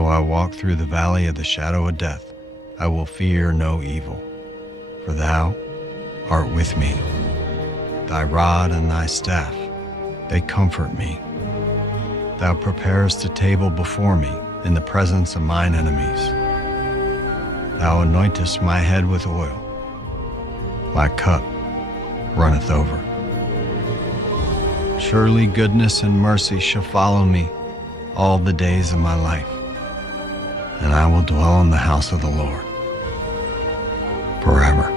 Though I walk through the valley of the shadow of death, I will fear no evil, for thou art with me. Thy rod and thy staff, they comfort me. Thou preparest a table before me in the presence of mine enemies. Thou anointest my head with oil. My cup runneth over. Surely goodness and mercy shall follow me all the days of my life, and I will dwell in the house of the Lord forever.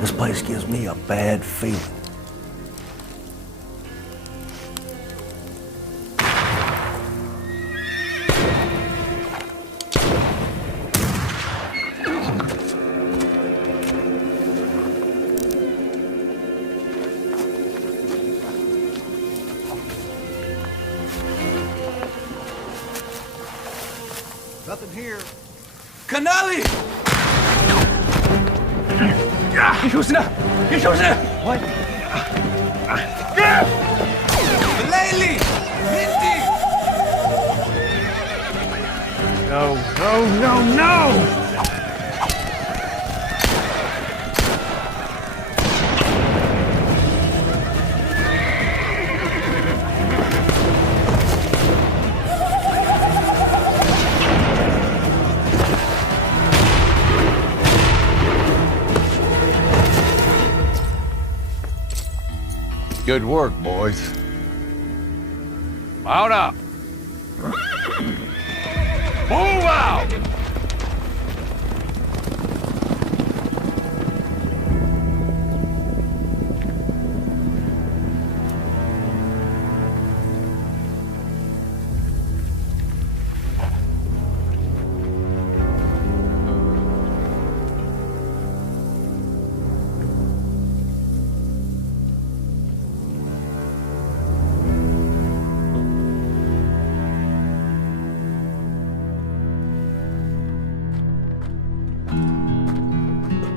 This place gives me a bad feeling. Nothing here. Canali! Yusna! Yusna! What? Layli! Minty! No, no, no, no! Good work, boys. Mount up. Move out!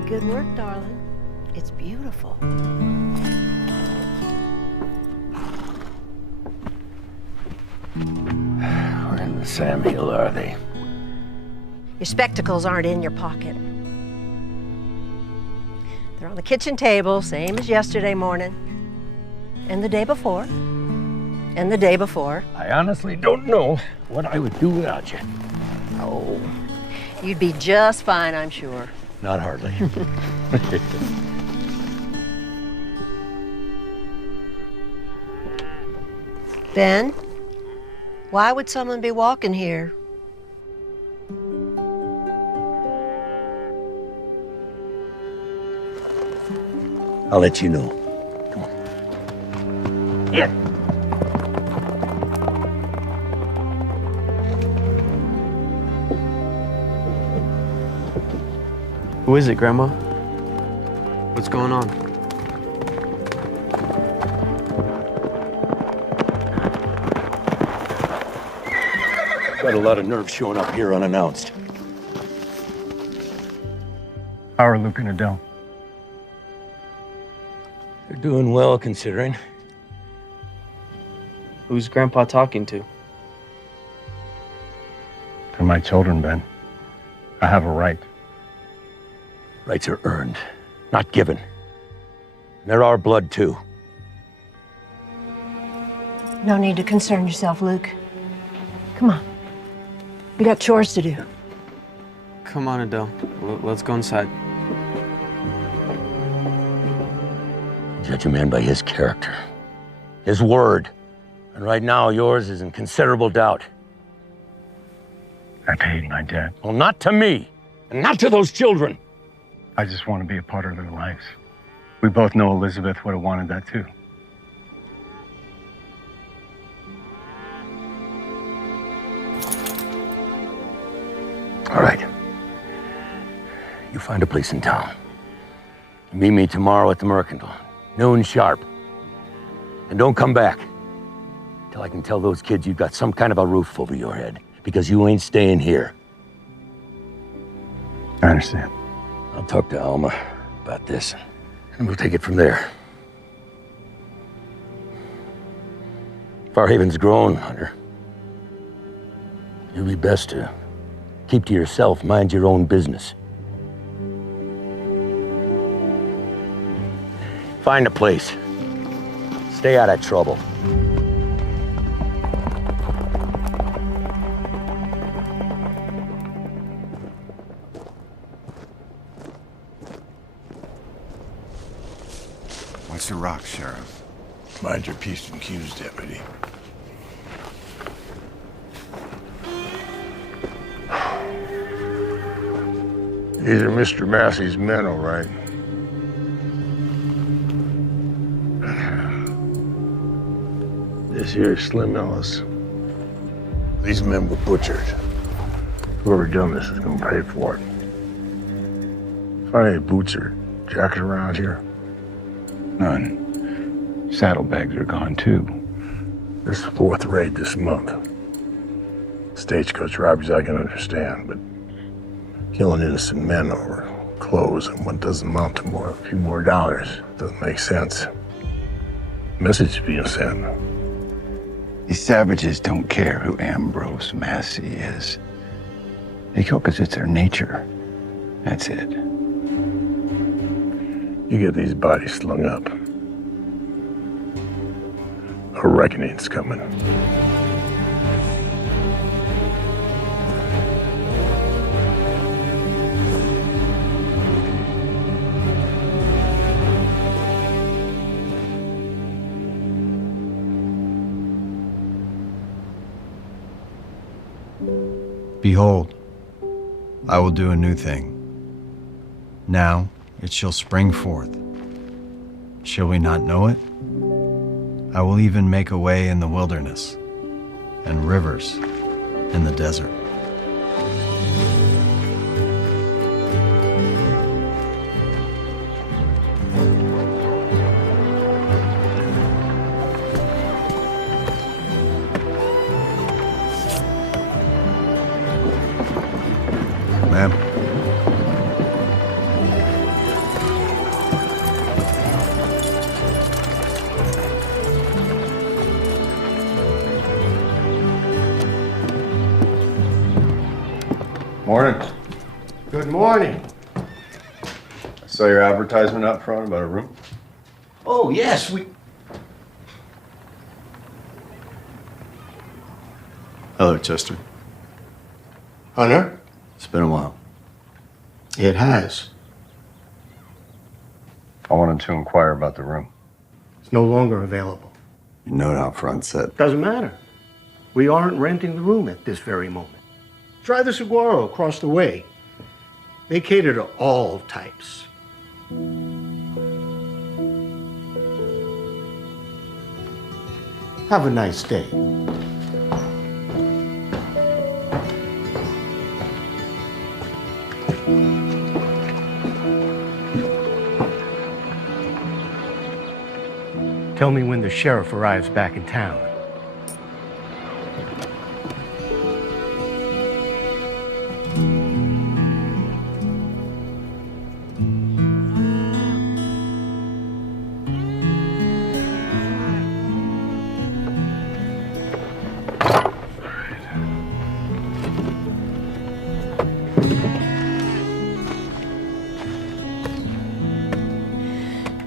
Good work, darling. It's beautiful. Where in the Sam Hill are they? Your spectacles aren't in your pocket. They're on the kitchen table, same as yesterday morning. And the day before. And the day before. I honestly don't know what I would do without you. Oh, you'd be just fine, I'm sure. Not hardly. Ben, why would someone be walking here? I'll let you know. Come on. Here. Who is it, Grandma? What's going on? Got a lot of nerve showing up here unannounced. How are Luke and Adele? They're doing well, considering. Who's Grandpa talking to? They're my children, Ben. I have a right. Rights are earned, not given. And they're our blood, too. No need to concern yourself, Luke. Come on. We got chores to do. Come on, Adele. Let's go inside. Judge a man by his character, his word. And right now, yours is in considerable doubt. I paid my debt. Well, not to me, and not to those children. I just want to be a part of their lives. We both know Elizabeth would have wanted that too. find a place in town. Meet me tomorrow at the Mercantile, noon sharp. And don't come back till I can tell those kids you've got some kind of a roof over your head, because you ain't staying here. I understand. I'll talk to Alma about this, and we'll take it from there. Farhaven's grown, Hunter. You'd be best to keep to yourself, mind your own business. Find a place. Stay out of trouble. What's the rock, Sheriff? Mind your P's and Q's, Deputy. These are Mr. Massey's men, all right. This here is Slim Ellis. These men were butchered. Whoever done this is gonna pay for it. Find any boots or jacket around here? None. Saddlebags are gone too. This is the fourth raid this month. Stagecoach robberies I can understand, but killing innocent men over clothes and what doesn't amount to a few more dollars doesn't make sense. Message being sent. These savages don't care who Ambrose Massey is. They kill because it's their nature. That's it. You get these bodies slung up. A reckoning's coming. Behold, I will do a new thing. Now it shall spring forth. Shall we not know it? I will even make a way in the wilderness and rivers in the desert. Ma'am. Morning. Good morning. I saw your advertisement out front about a room. Oh, yes, we... Hello, Chester. Hunter? It's been a while. It has. I wanted to inquire about the room. It's no longer available. Your note out front said. Doesn't matter. We aren't renting the room at this very moment. Try the Saguaro across the way. They cater to all types. Have a nice day. Tell me when the sheriff arrives back in town.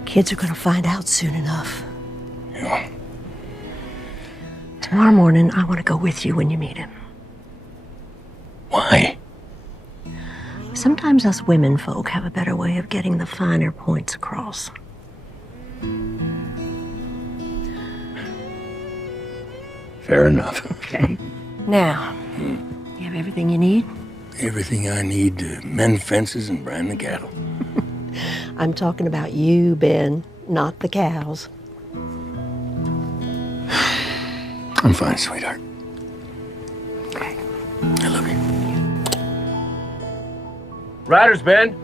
Kids are gonna find out soon enough. Yeah. Tomorrow morning, I want to go with you when you meet him. Why? Sometimes us women folk have a better way of getting the finer points across. Fair enough. Okay. Now, you have everything you need? Everything I need to mend fences and brand the cattle. I'm talking about you, Ben, not the cows. I'm fine, sweetheart. Okay. I love you. Riders, Ben.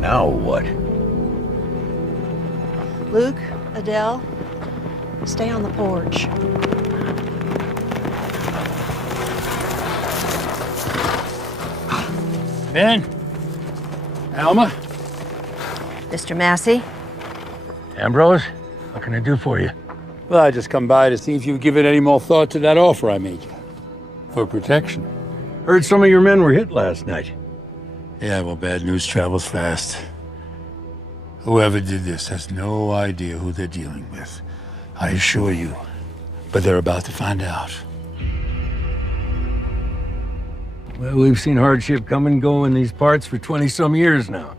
Now what? Luke, Adele, stay on the porch. Ben? Alma? Mr. Massey? Ambrose, what can I do for you? Well, I just come by to see if you've given any more thought to that offer I made you. For protection. Heard some of your men were hit last night. Yeah, well, bad news travels fast. Whoever did this has no idea who they're dealing with. I assure you. But they're about to find out. Well, we've seen hardship come and go in these parts for 20-some years now.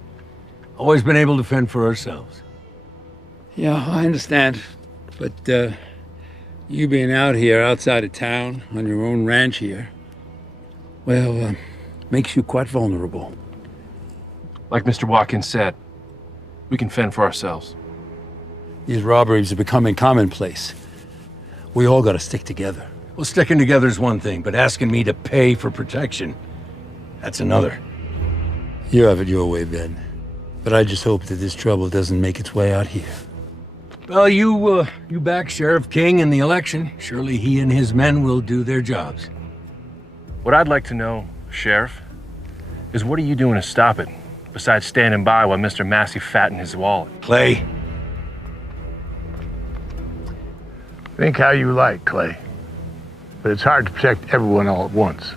Always been able to fend for ourselves. Yeah, I understand. But, you being out here, outside of town, on your own ranch here, well, makes you quite vulnerable. Like Mr. Watkins said, we can fend for ourselves. These robberies are becoming commonplace. We all gotta stick together. Well, sticking together is one thing, but asking me to pay for protection, that's another. You have it your way, Ben. But I just hope that this trouble doesn't make its way out here. Well, you back Sheriff King in the election. Surely he and his men will do their jobs. What I'd like to know, Sheriff, is what are you doing to stop it, besides standing by while Mr. Massey fattened his wallet? Clay. Think how you like, Clay. But it's hard to protect everyone all at once.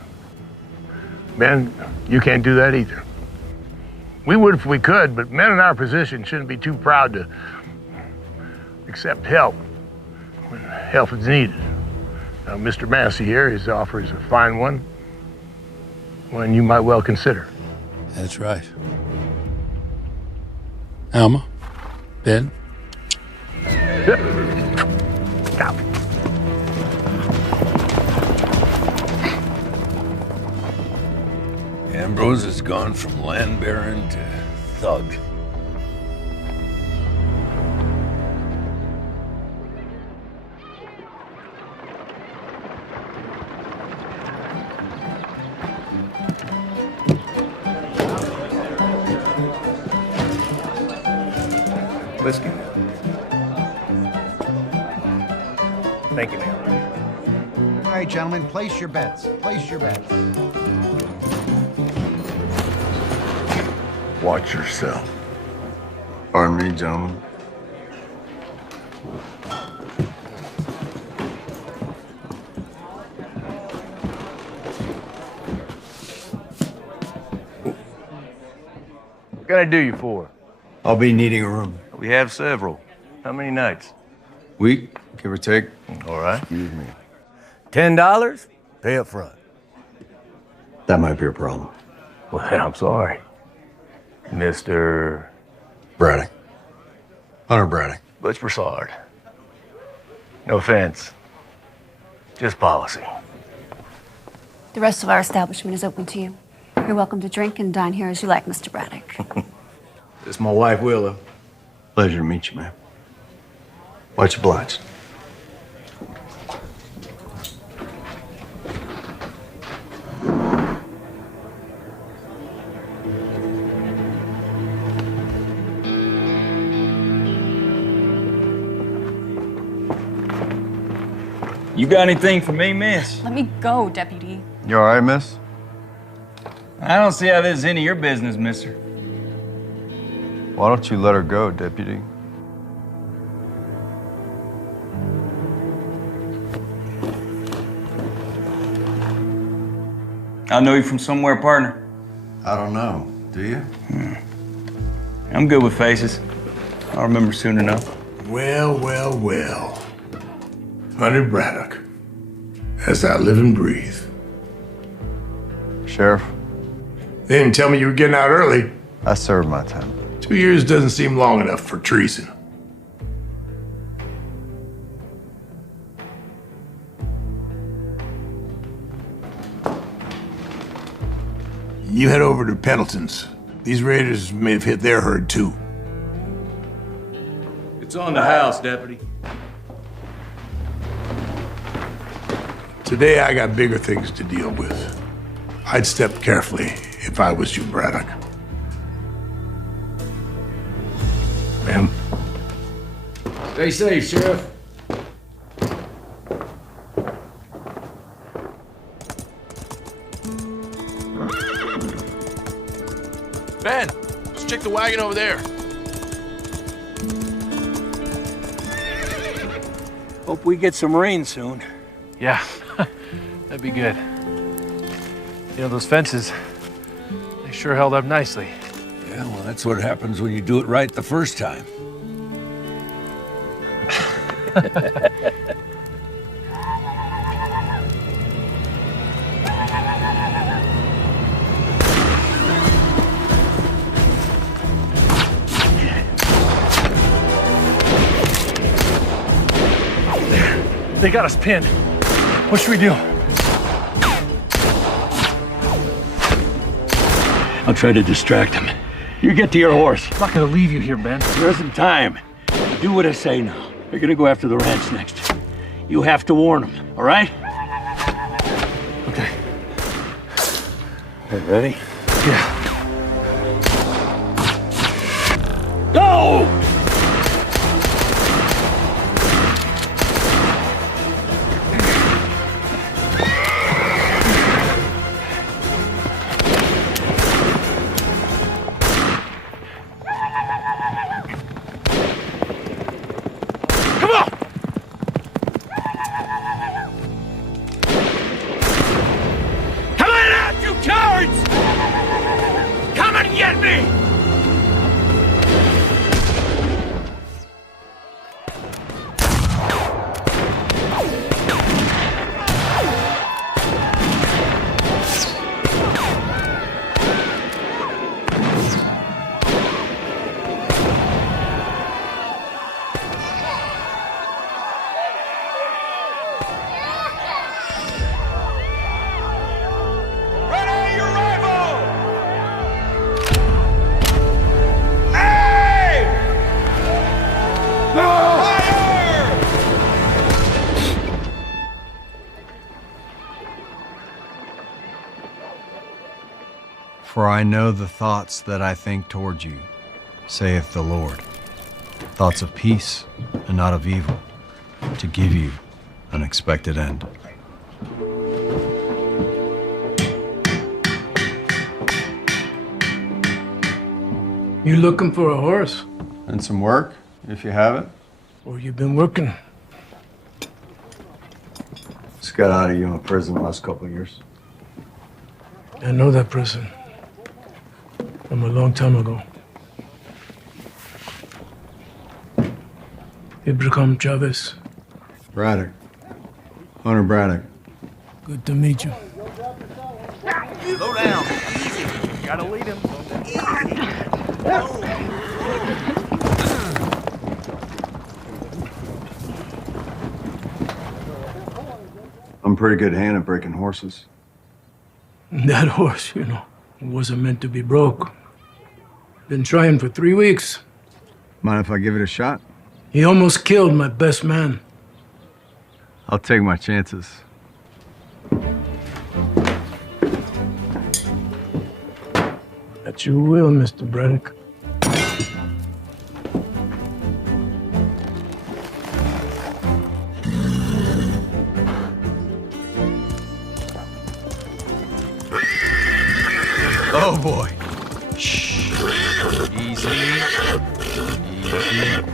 Men, you can't do that either. We would if we could, but men in our position shouldn't be too proud to accept help when help is needed. Now, Mr. Massey here, his offer is a fine one you might well consider. That's right. Alma? Ben? Stop. Ambrose has gone from land baron to thug. Whiskey? Thank you, ma'am. All right, gentlemen, place your bets. Place your bets. Watch yourself. Pardon me, gentlemen. What can I do you for? I'll be needing a room. We have several. How many nights? Week, give or take. All right. Excuse me. $10? Pay up front. That might be a problem. Well, then I'm sorry. Mr. Braddock. Hunter Braddock. Butch Broussard. No offense. Just policy. The rest of our establishment is open to you. You're welcome to drink and dine here as you like, Mr. Braddock. This is my wife, Willa. Pleasure to meet you, ma'am. Much obliged. You got anything for me, miss? Let me go, Deputy. You all right, miss? I don't see how this is any of your business, mister. Why don't you let her go, deputy? I know you from somewhere, partner. I don't know. Do you? I'm good with faces. I'll remember soon enough. Well, well, well. Hunter Braddock. As I live and breathe. Sheriff, They didn't tell me you were getting out early. I served my time. 2 years doesn't seem long enough for treason. You head over to Pendleton's. These raiders may have hit their herd too. It's on the house, Deputy. Today I got bigger things to deal with. I'd step carefully if I was you, Braddock. Stay safe, Sheriff. Ben, let's check the wagon over there. Hope we get some rain soon. Yeah, that'd be good. You know, those fences, they sure held up nicely. Yeah, well, that's what happens when you do it right the first time. They got us pinned. What should we do? I'll try to distract him. You get to your horse. I'm not gonna leave you here, Ben. There isn't time. Do what I say now. They're gonna go after the ranch next. You have to warn them, all right? Okay. Hey, ready? Yeah. Go! For I know the thoughts that I think toward you, saith the Lord, thoughts of peace and not of evil, to give you an expected end. You looking for a horse? And some work, if you have it. Or you been working? Just got out of you in prison the last couple of years. I know that prison. From a long time ago. Ibrahim Chavez. Braddock. Hunter Braddock. Good to meet you. Slow down. Easy. Gotta lead him. I'm a pretty good hand at breaking horses. That horse, you know, wasn't meant to be broke. Been trying for 3 weeks. Mind if I give it a shot? He almost killed my best man. I'll take my chances. That you will, Mr. Braddock. Oh boy. Shh. Easy. Easy.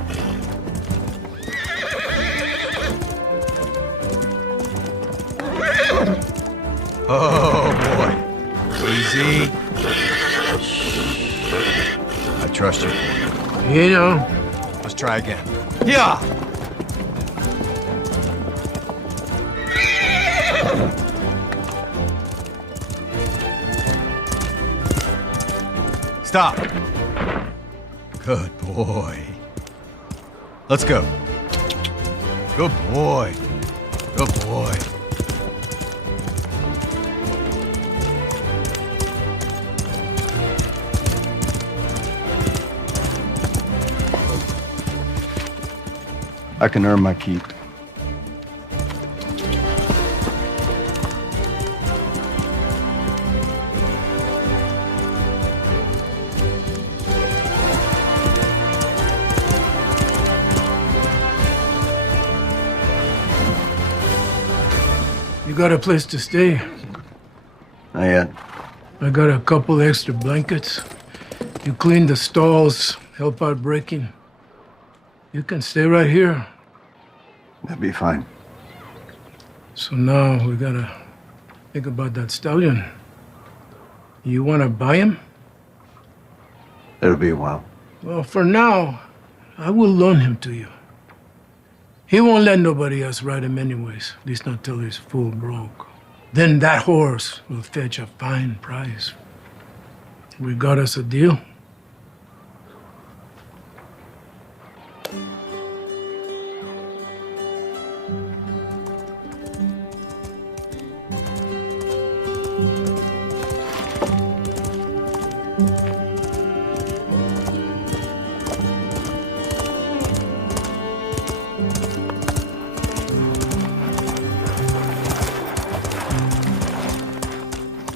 Oh boy. Easy. I trust you. You know. Let's try again. Yeah. Stop. Good boy. Let's go. Good boy. Good boy. I can earn my keep. got a place to stay? Not yet. I got a couple extra blankets. You clean the stalls, help out breaking. You can stay right here. That'd be fine. So now we gotta think about that stallion. You wanna buy him? It'll be a while. Well, for now, I will loan him to you. He won't let nobody else ride him anyways, at least not till he's full broke. Then that horse will fetch a fine price. We got us a deal.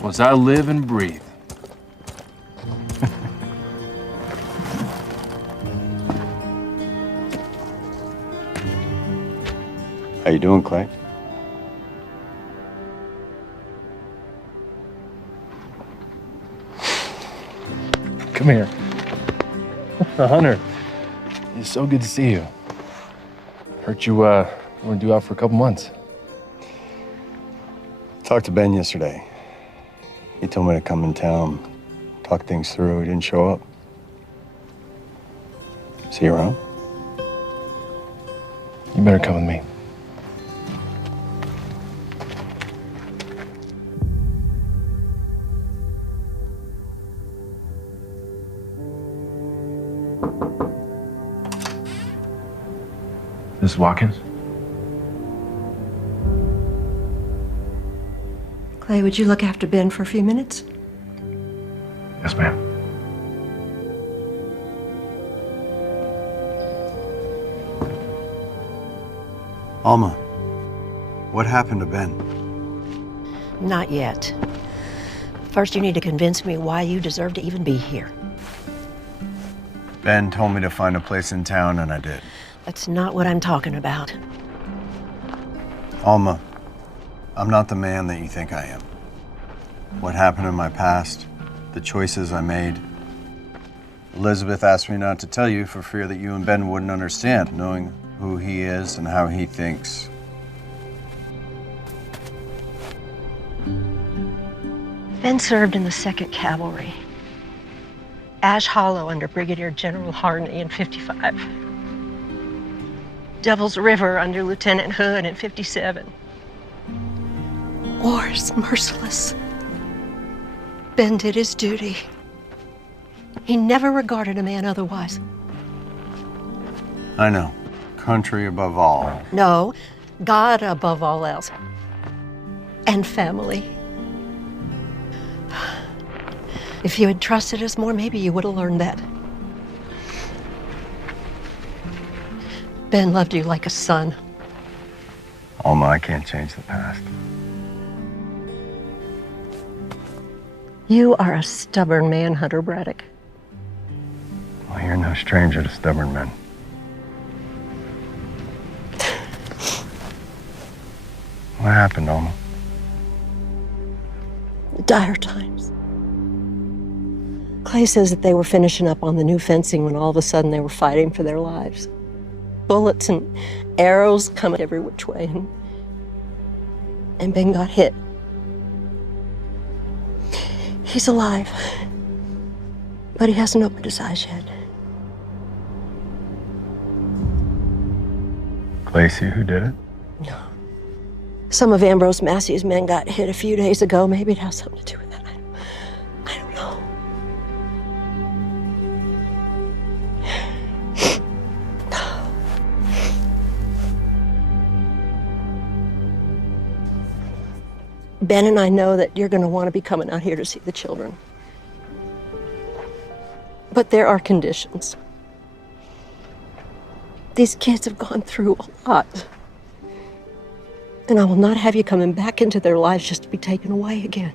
As I live and breathe. How you doing, Clay? Come here. Hunter, it's so good to see you. Heard you weren't due out for a couple months. Talked to Ben yesterday. He told me to come in town, talk things through. He didn't show up. Is he around? You better come with me. Miss Watkins? Clay, would you look after Ben for a few minutes? Yes, ma'am. Alma, what happened to Ben? Not yet. First, you need to convince me why you deserve to even be here. Ben told me to find a place in town, and I did. That's not what I'm talking about. Alma, I'm not the man that you think I am. What happened in my past, the choices I made. Elizabeth asked me not to tell you for fear that you and Ben wouldn't understand, knowing who he is and how he thinks. Ben served in the 2nd Cavalry. Ash Hollow under Brigadier General Harney in 55. Devil's River under Lieutenant Hood in 57. War is merciless. Ben did his duty. He never regarded a man otherwise. I know. Country above all. No, God above all else. And family. If you had trusted us more, maybe you would have learned that. Ben loved you like a son. Alma, I can't change the past. You are a stubborn man, Hunter Braddock. Well, you're no stranger to stubborn men. What happened, Alma? Dire times. Clay says that they were finishing up on the new fencing when all of a sudden they were fighting for their lives. Bullets and arrows coming every which way, and Ben got hit. He's alive, but he hasn't opened his eyes yet. Clay, see who did it? No. Some of Ambrose Massey's men got hit a few days ago. Maybe it has something to do with that. I don't know. Ben and I know that you're going to want to be coming out here to see the children. But there are conditions. These kids have gone through a lot. And I will not have you coming back into their lives just to be taken away again.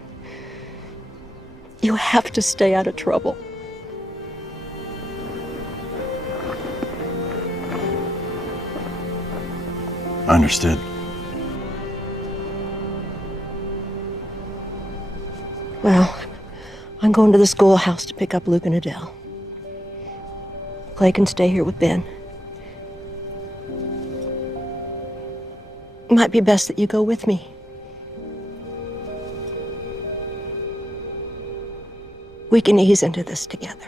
You have to stay out of trouble. Understood. I'm going to the schoolhouse to pick up Luke and Adele. Clay can stay here with Ben. It might be best that you go with me. We can ease into this together.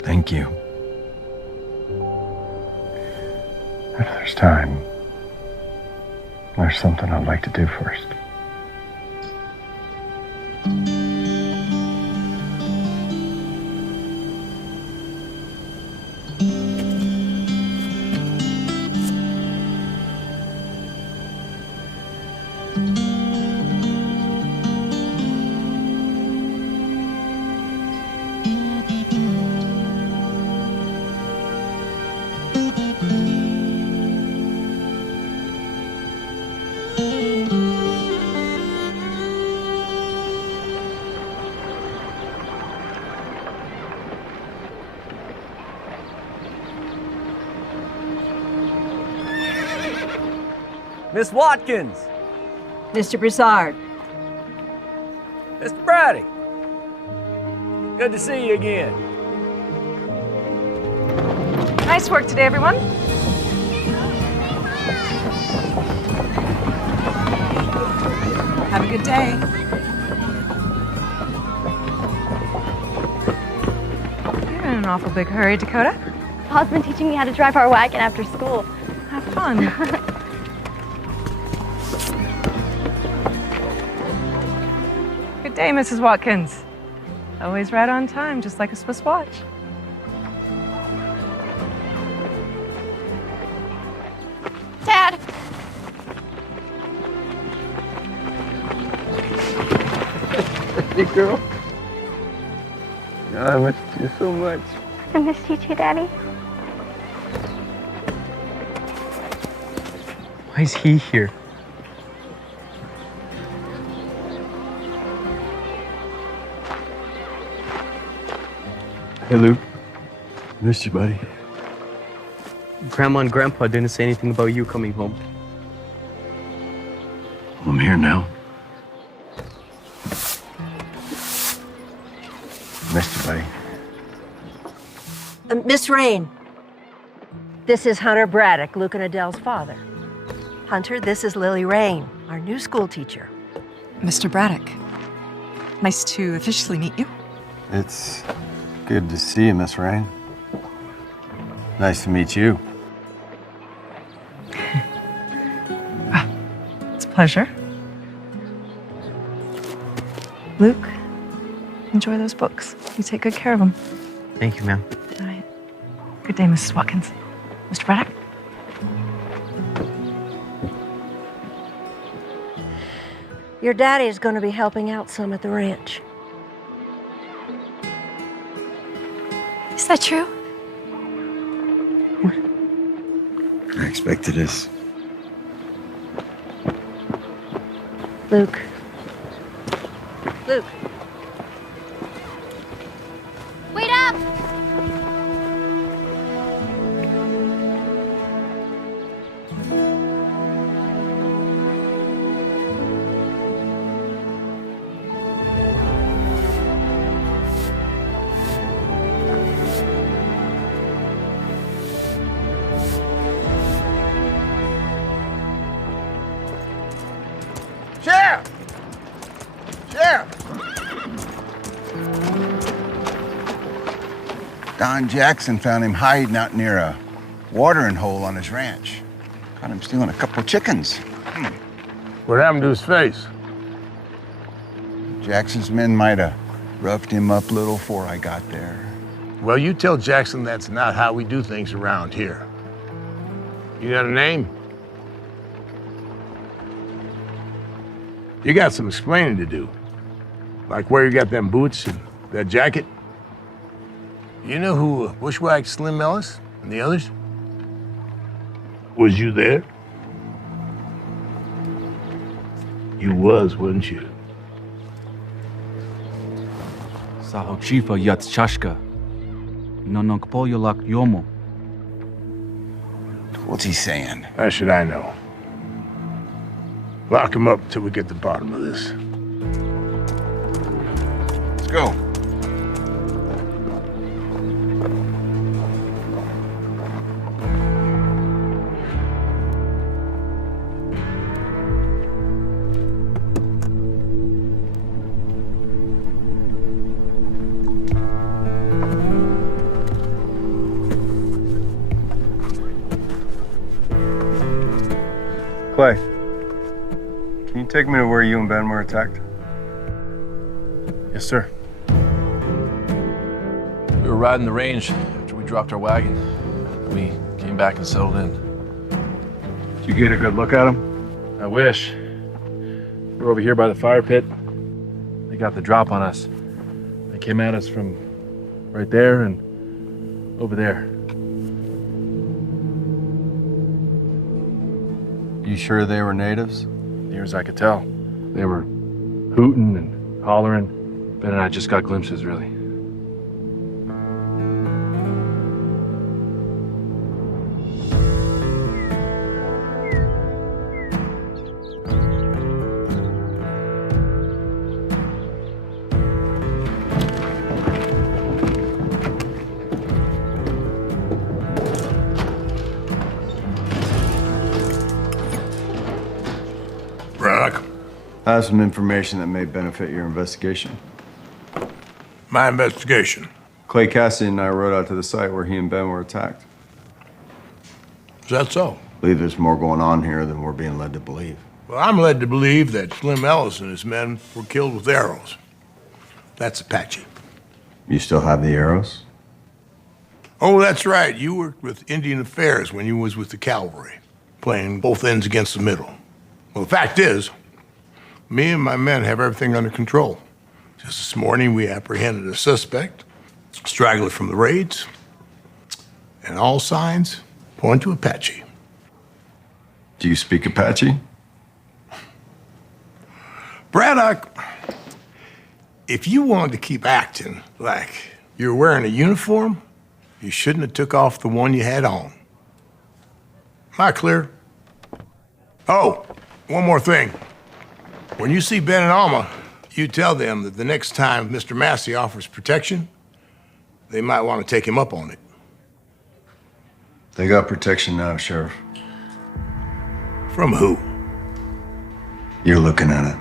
Thank you. If there's time, there's something I'd like to do first. Miss Watkins! Mr. Broussard. Mr. Braddock! Good to see you again. Nice work today, everyone. Have a good day. You're in an awful big hurry, Dakota. Pa's been teaching me how to drive our wagon after school. Have fun. Good day, Mrs. Watkins. Always right on time, just like a Swiss watch. Dad! Hey, girl. I missed you so much. I missed you too, Daddy. Why is he here? Hey, Luke. Missed you, buddy. Grandma and Grandpa didn't say anything about you coming home. I'm here now. Missed you, buddy. Miss Rain, this is Hunter Braddock, Luke and Adele's father. Hunter, this is Lily Rain, our new school teacher. Mr. Braddock, nice to officially meet you. It's good to see you, Miss Rain. Nice to meet you. It's a pleasure. Luke, enjoy those books. You take good care of them. Thank you, ma'am. All right. Good day, Mrs. Watkins. Mr. Braddock? Your daddy is going to be helping out some at the ranch. Is that true? I expected this. Luke. Luke. Wait up! Sheriff! Sheriff! Don Jackson found him hiding out near a watering hole on his ranch. Caught him stealing a couple chickens. What happened to his face? Jackson's men might have roughed him up a little before I got there. Well, you tell Jackson that's not how we do things around here. You got a name? You got some explaining to do. Like where you got them boots and that jacket. You know who bushwhacked Slim Ellis and the others? Was you there? You was, wasn't you? Sahochifa Yatschashka. Nonokpoyolak Yomo. What's he saying? How should I know? Lock him up till we get to the bottom of this. go. Clay, can you take me to where you and Ben were attacked? Yes, sir. We were riding the range after we dropped our wagon. We came back and settled in. Did you get a good look at him? I wish. We're over here by the fire pit. They got the drop on us. They came at us from right there and over there. You sure they were natives? Near as I could tell. They were hooting and hollering. Ben and I just got glimpses, really. Braddock, I have some information that may benefit your investigation. my investigation. Clay Cassidy and I rode out to the site where he and Ben were attacked. Is that so? I believe there's more going on here than we're being led to believe. Well, I'm led to believe that Slim Ellis and his men were killed with arrows. That's Apache. You still have the arrows? Oh, that's right. You worked with Indian Affairs when you was with the Cowboy, playing both ends against the middle. Well, the fact is, me and my men have everything under control. Just this morning, we apprehended a suspect, straggler from the raids, and all signs point to Apache. Do you speak Apache? Braddock, if you wanted to keep acting like you're wearing a uniform, you shouldn't have took off the one you had on. Am I clear? Oh, one more thing. When you see Ben and Alma, you tell them that the next time Mr. Massey offers protection, they might want to take him up on it. They got protection now, Sheriff. From who? You're looking at it.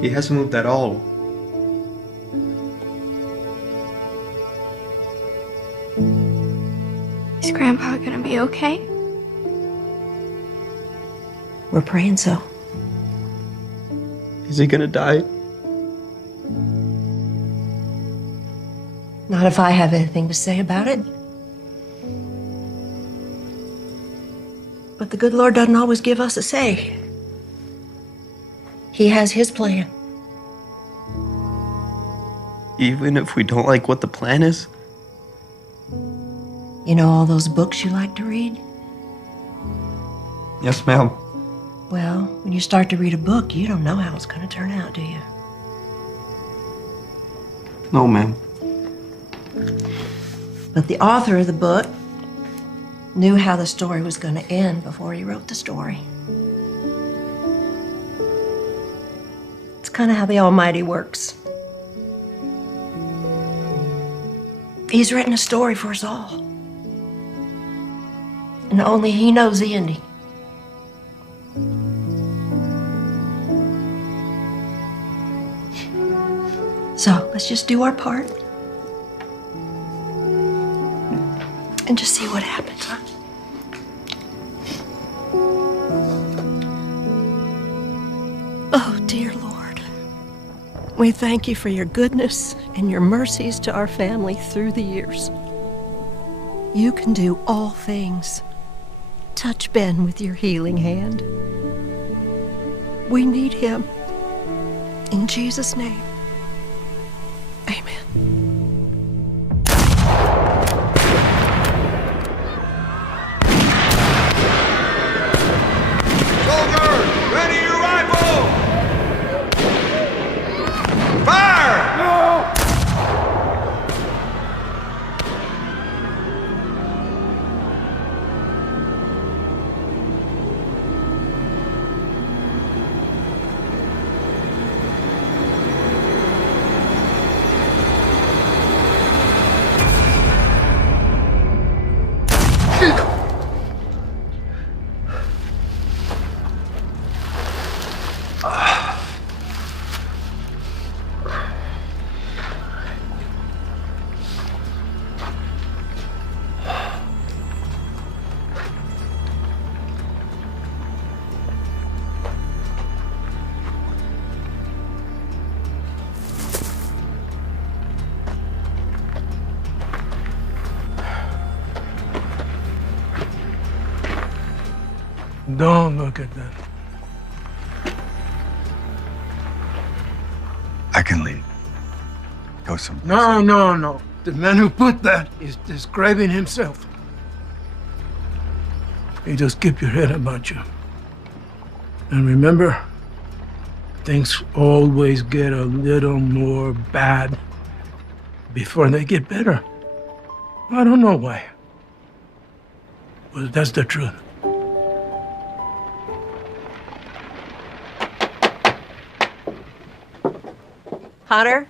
He hasn't moved at all. Is Grandpa gonna be okay? We're praying so. Is he gonna die? Not if I have anything to say about it. But the good Lord doesn't always give us a say. He has his plan. Even if we don't like what the plan is? You know all those books you like to read? Yes, ma'am. Well, when you start to read a book, you don't know how it's going to turn out, do you? No, ma'am. But the author of the book knew how the story was going to end before he wrote the story. It's kind of how the Almighty works. He's written a story for us all. And only he knows the ending. So let's just do our part. And just see what happens, huh? Oh, dear Lord, we thank you for your goodness and your mercies to our family through the years. You can do all things. Touch Ben with your healing hand. We need him. In Jesus' name, amen. Soldiers, ready your rifle! Don't look at that. I can leave. Go someplace. No. The man who put that is describing himself. You just keep your head about you. And remember, things always get a little more bad before they get better. I don't know why. But that's the truth. Hunter,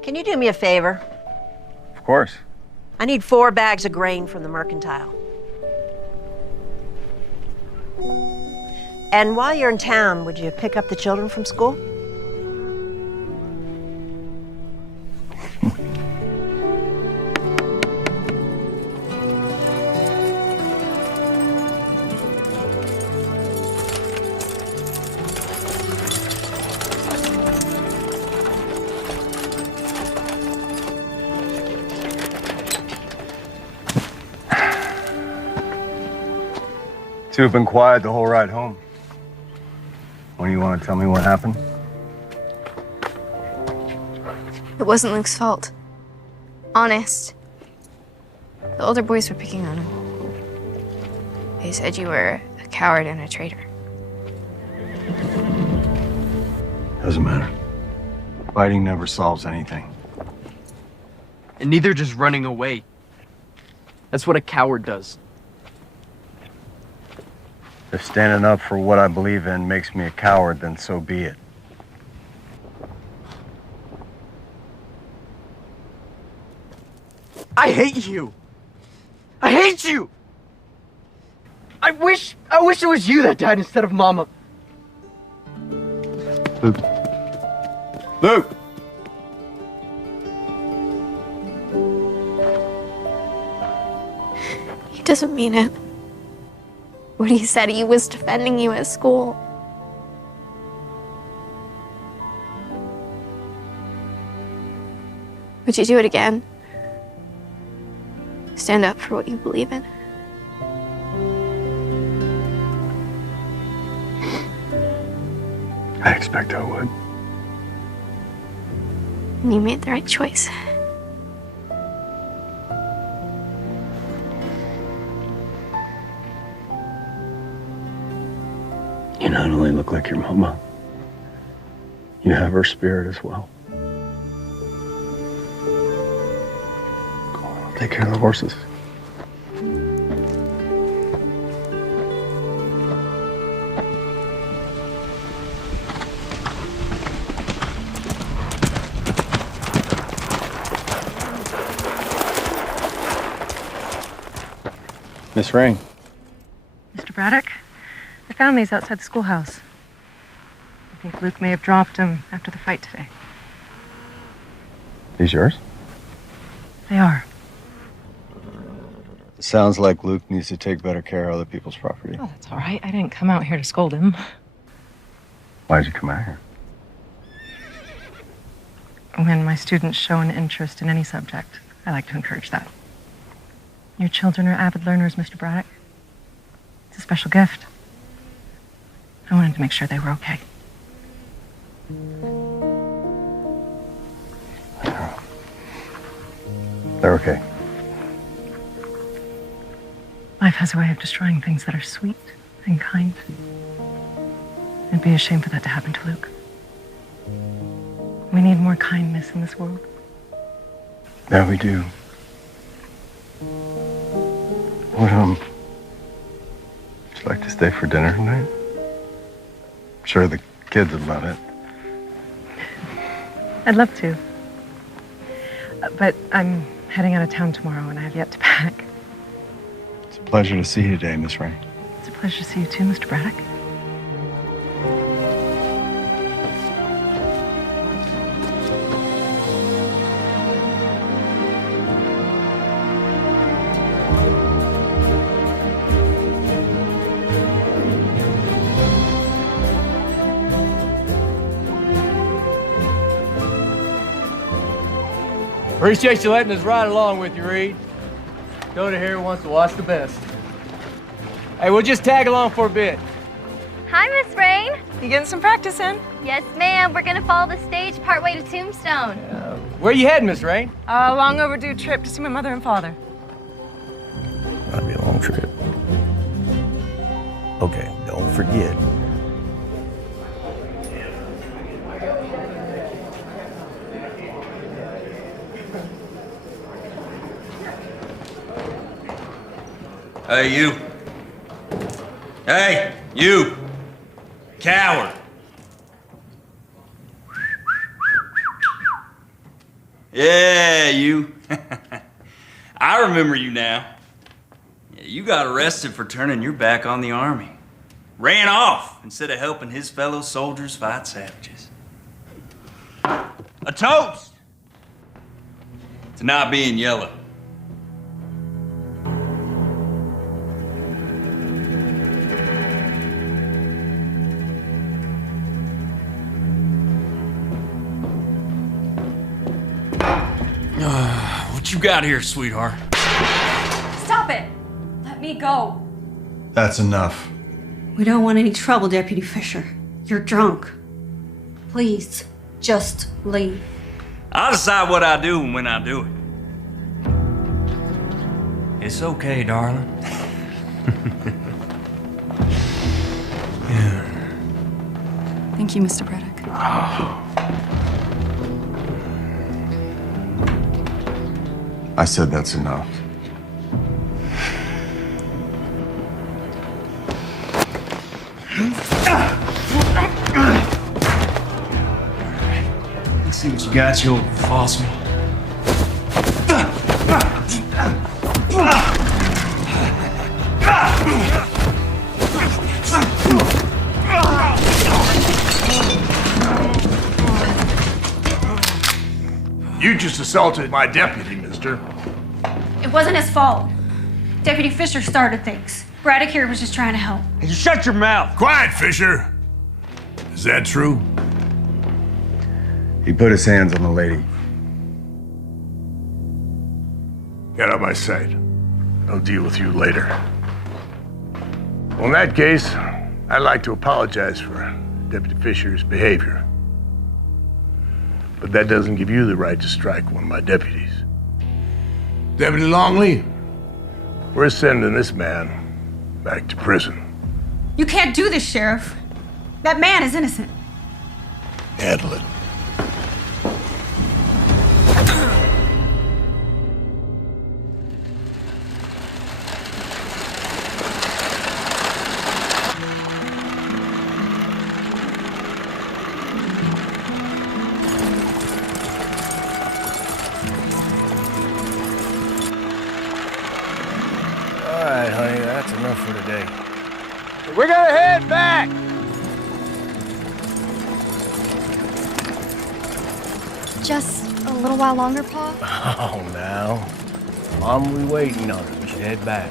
can you do me a favor? Of course. I need 4 bags of grain from the mercantile. And while you're in town, would you pick up the children from school? Two have been quiet the whole ride home. When do you want to tell me what happened? It wasn't Luke's fault. Honest. The older boys were picking on him. They said you were a coward and a traitor. Doesn't matter. Fighting never solves anything. And neither just running away. That's what a coward does. If standing up for what I believe in makes me a coward, then so be it. I hate you! I hate you! I wish it was you that died instead of Mama. Luke. Luke! He doesn't mean it. When he said he was defending you at school. Would you do it again? Stand up for what you believe in? I expect I would. And you made the right choice. You not only look like your mama, you have her spirit as well. Go on, I'll take care of the horses. Miss Rain. Mr. Braddock, I found these outside the schoolhouse. I think Luke may have dropped them after the fight today. These yours? They are. It sounds like Luke needs to take better care of other people's property. Oh, that's all right. I didn't come out here to scold him. Why did you come out here? When my students show an interest in any subject, I like to encourage that. Your children are avid learners, Mr. Braddock. It's a special gift. I wanted to make sure they were okay. They're okay. Life has a way of destroying things that are sweet and kind. It'd be a shame for that to happen to Luke. We need more kindness in this world. Yeah, we do. Would you like to stay for dinner tonight? I'm sure the kids would love it. I'd love to. But I'm heading out of town tomorrow and I have yet to pack. It's a pleasure to see you today, Miss Rain. It's a pleasure to see you too, Mr. Braddock. Appreciate you letting us ride along with you, Reed. Dakota here wants to watch the best. Hey, we'll just tag along for a bit. Hi, Miss Rain. You getting some practice in? Yes, ma'am. We're gonna follow the stage partway to Tombstone. Where you heading, Miss Rain? A long overdue trip to see my mother and father. Might be a long trip. Okay, don't forget. Hey, you. Hey, you. Coward. Yeah, you. I remember you now. Yeah, you got arrested for turning your back on the army. Ran off instead of helping his fellow soldiers fight savages. A toast to not being yellow. What you got here, sweetheart? Stop it! Let me go. That's enough. We don't want any trouble, Deputy Fisher. You're drunk. Please, just leave. I'll decide what I do and when I do it. It's okay, darling. Thank you, Mr. Braddock. I said that's enough. Let's see what you got, you old fossil. You just assaulted my deputy, mister. It wasn't his fault. Deputy Fisher started things. Braddock here was just trying to help. Hey, you shut your mouth. Quiet, Fisher. Is that true? He put his hands on the lady. Get out of my sight. I'll deal with you later. Well, in that case, I'd like to apologize for Deputy Fisher's behavior. But that doesn't give you the right to strike one of my deputies. Deputy Longley, we're sending this man back to prison. You can't do this, Sheriff. That man is innocent. Handle it. All right, honey, that's enough for today. We're gonna head back. Just a little while longer, Pa? Oh, now. Mom will be waiting on us. We should head back.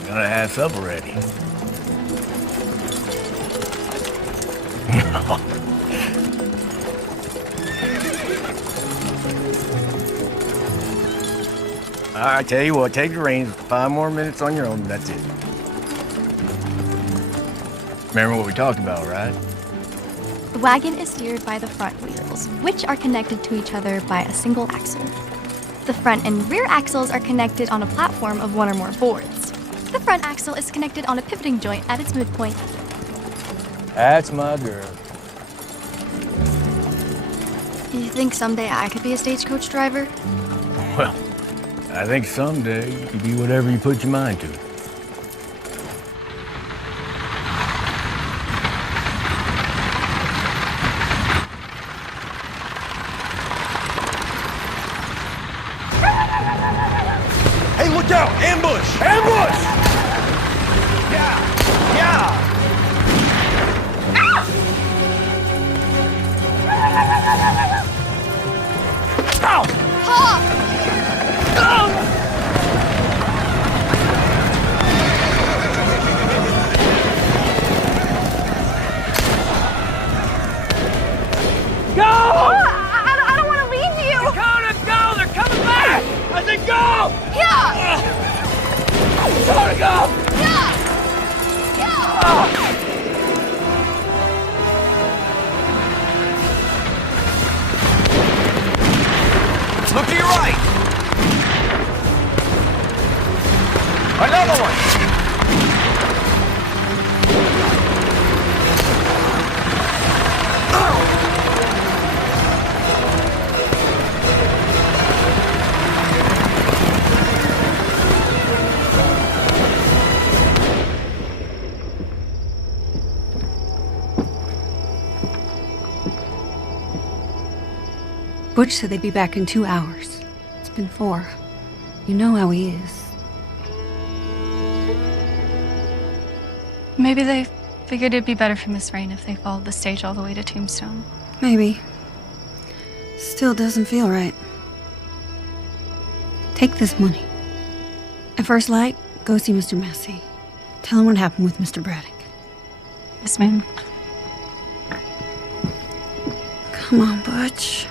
We're gonna have supper ready. All right, tell you what, take the reins. 5 more minutes on your own, and that's it. Remember what we talked about, right? The wagon is steered by the front wheels, which are connected to each other by a single axle. The front and rear axles are connected on a platform of 1 or more boards. The front axle is connected on a pivoting joint at its midpoint. That's my girl. You think someday I could be a stagecoach driver? Well, I think someday you can be whatever you put your mind to. Hey, look out! Ambush! Ambush! Yeah! Yeah! Ow! Pa! Go! I don't want to leave you! Dakota, go! They're coming back! I said go! Yeah! Dakota, go! Yeah! Another one! Butch said they'd be back in 2 hours. It's been 4. You know how he is. Maybe they figured it'd be better for Miss Rain if they followed the stage all the way to Tombstone. Maybe. Still doesn't feel right. Take this money. At first light, go see Mr. Massey. Tell him what happened with Mr. Braddock. Yes, ma'am. Come on, Butch.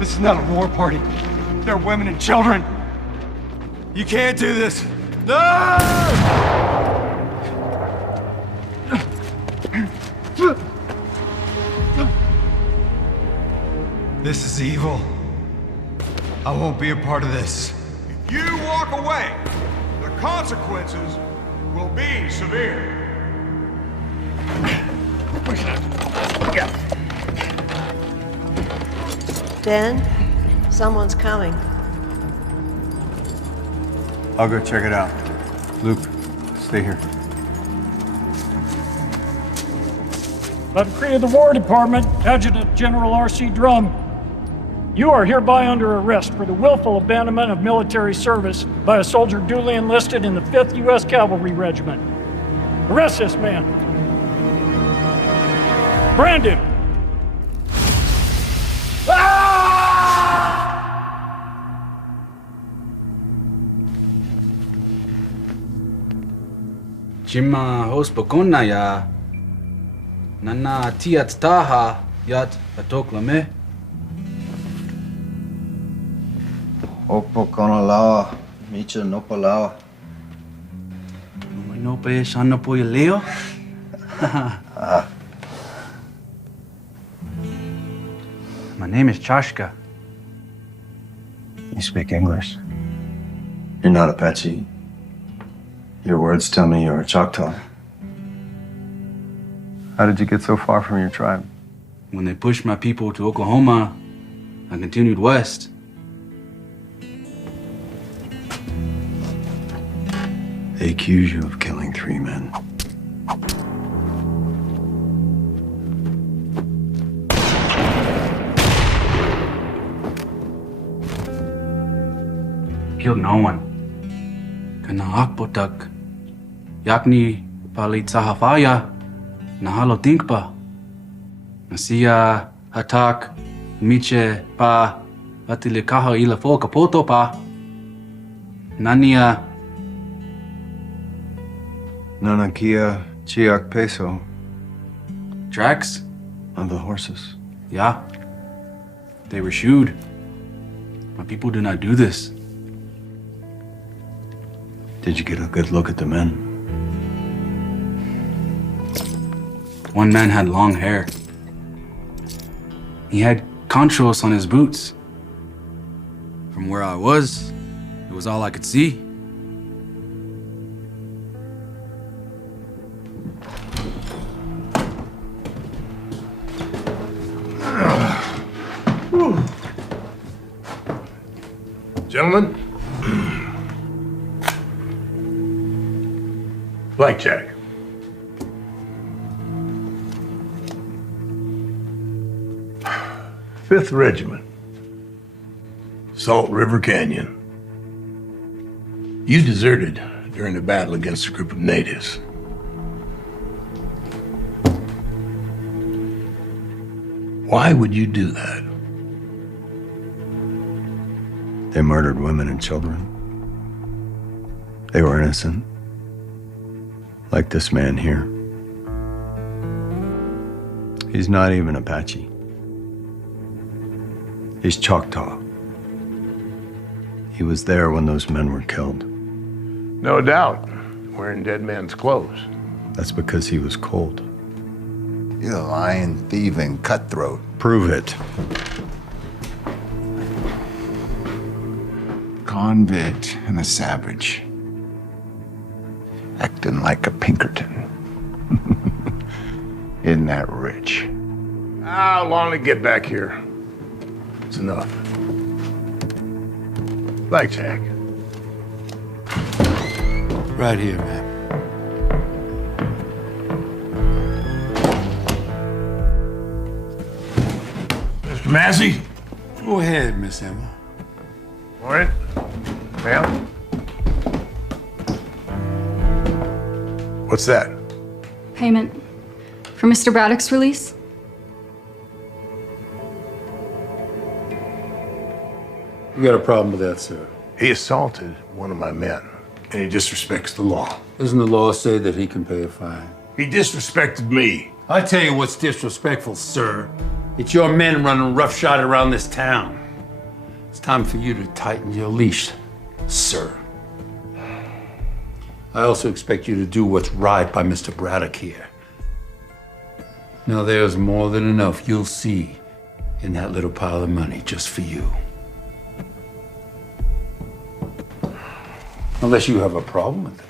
This is not a war party. They're women and children. You can't do this. No! This is evil. I won't be a part of this. If you walk away, the consequences will be severe. Ben, someone's coming. I'll go check it out. Luke, stay here. By decree of the War Department, Adjutant General R.C. Drum, you are hereby under arrest for the willful abandonment of military service by a soldier duly enlisted in the 5th U.S. Cavalry Regiment. Arrest this man. Brand him. Jima hospokona ya nana tiat taha yat atoklame. Opokona lawa, micha nopa lawa. Nope shanapo leo. My name is Chashka. You speak English? You're not Apache. Your words tell me you're a Choctaw. How did you get so far from your tribe? When they pushed my people to Oklahoma, I continued west. They accuse you of killing 3 men. Killed no one. Kana akpotak. Yakni palit sahafaya. Nahalo tinkpa. Nasia hatak. Miche pa. Atilikaha ila foka poto pa. Nania. Nanakia Chiak Peso. Tracks? Of the horses. Yeah. They were shoed. My people do not do this. Did you get a good look at the men? One man had long hair. He had conchos on his boots. From where I was, It was all I could see. Gentlemen, blackjack. Fifth Regiment, Salt River Canyon. You deserted during the battle against a group of natives. Why would you do that? They murdered women and children. They were innocent. Like this man here. He's not even Apache. He's Choctaw. He was there when those men were killed. No doubt. Wearing dead man's clothes. That's because he was cold. You're a lying, thieving, cutthroat. Prove it. Convict and a savage. Acting like a Pinkerton. Isn't that rich? How long to get back here? It's enough. Blackjack. Right here, ma'am. Mr. Massey? Go ahead, Miss Emma. Morning. Ma'am? What's that? Payment for Mr. Braddock's release? You got a problem with that, sir? He assaulted one of my men, and he disrespects the law. Doesn't the law say that he can pay a fine? He disrespected me. I tell you what's disrespectful, sir. It's your men running roughshod around this town. It's time for you to tighten your leash, sir. I also expect you to do what's right by Mr. Braddock here. Now, there's more than enough you'll see in that little pile of money just for you. Unless you have a problem with it.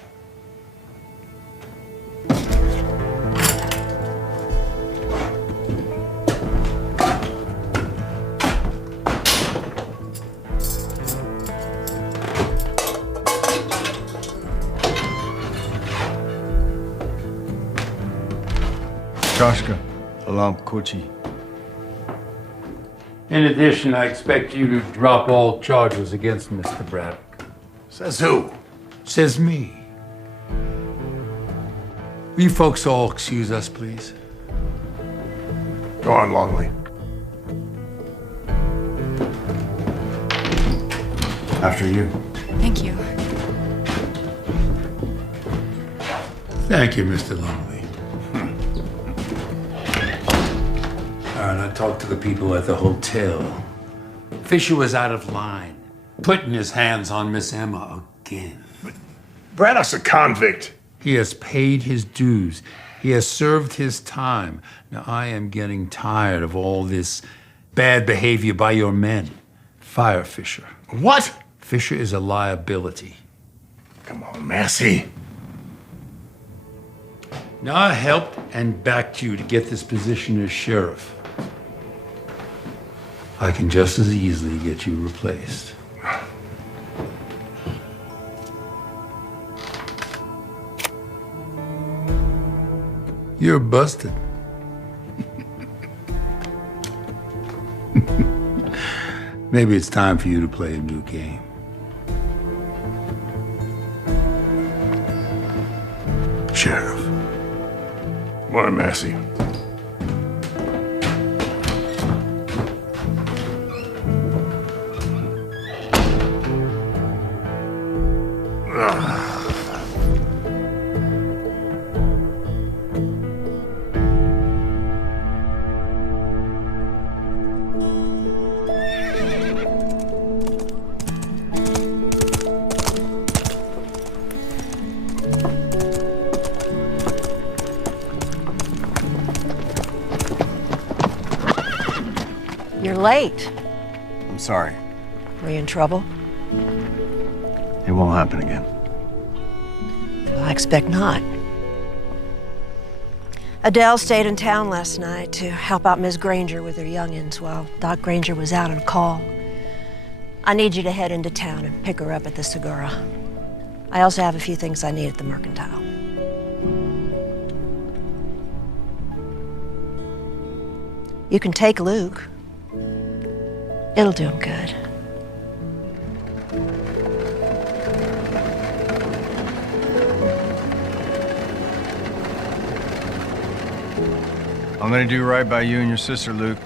Kashka, Alam Kochi. In addition, I expect you to drop all charges against Mr. Braddock. Says who? Says me. Will you folks all excuse us, please? Go on, Longley. After you. Thank you. Thank you, Mr. Longley. All right, I talked to the people at the hotel. Fisher was out of line, putting his hands on Miss Emma again. Braddock's a convict. He has paid his dues. He has served his time. Now, I am getting tired of all this bad behavior by your men. Fire Fisher. What? Fisher is a liability. Come on, Massey. Now, I helped and backed you to get this position as sheriff. I can just as easily get you replaced. You're busted. Maybe it's time for you to play a new game. Sheriff. Morning, Massey. You're late. I'm sorry. Were you in trouble? It won't happen again. Well, I expect not. Adele stayed in town last night to help out Miss Granger with her youngins while Doc Granger was out on call. I need you to head into town and pick her up at the Segura. I also have a few things I need at the Mercantile. You can take Luke. It'll do him good. I'm gonna do right by you and your sister, Luke.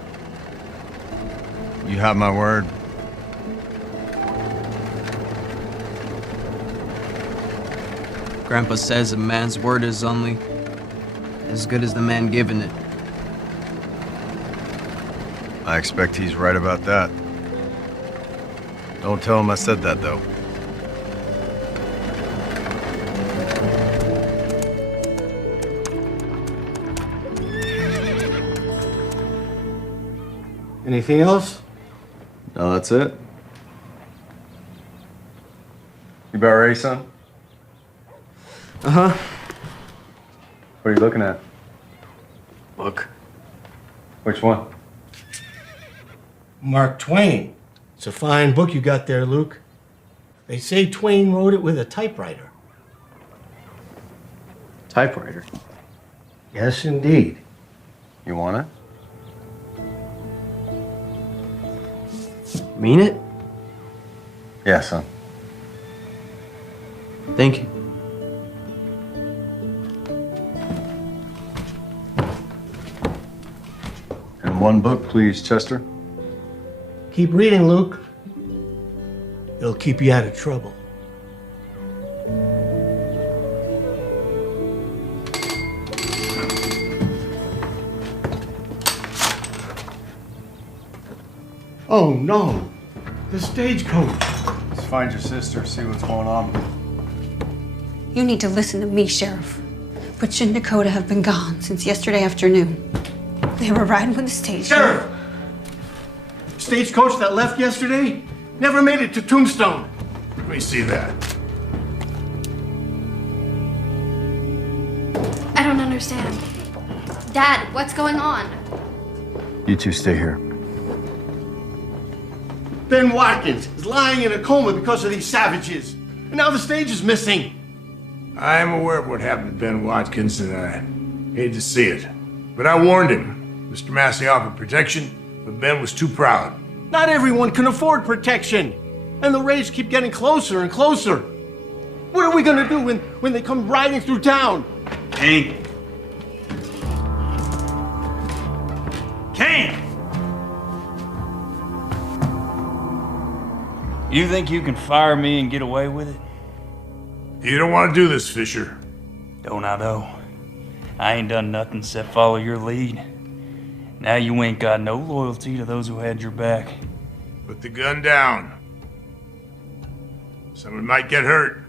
You have my word. Grandpa says a man's word is only as good as the man giving it. I expect he's right about that. Don't tell him I said that, though. Anything else? No, that's it. You about ready, son? Uh-huh. What are you looking at? Book. Which one? Mark Twain. It's a fine book you got there, Luke. They say Twain wrote it with a typewriter. Typewriter. Yes, indeed. You want it? Mean it? Yeah, son. Thank you. And one book, please, Chester. Keep reading, Luke. It'll keep you out of trouble. Oh, no. The stagecoach. Let's find your sister, see what's going on. You need to listen to me, Sheriff. Butch and Dakota have been gone since yesterday afternoon. They were riding with the stage. Sheriff! Stagecoach that left yesterday never made it to Tombstone. Let me see that. I don't understand. Dad, what's going on? You two stay here. Ben Watkins is lying in a coma because of these savages. And now the stage is missing. I am aware of what happened to Ben Watkins, and I hate to see it. But I warned him. Mr. Massey offered protection, but Ben was too proud. Not everyone can afford protection. And the raids keep getting closer and closer. What are we gonna do when they come riding through town? Kane. Kane! You think you can fire me and get away with it? You don't want to do this, Fisher. Don't I though? I ain't done nothing except follow your lead. Now you ain't got no loyalty to those who had your back. Put the gun down. Someone might get hurt.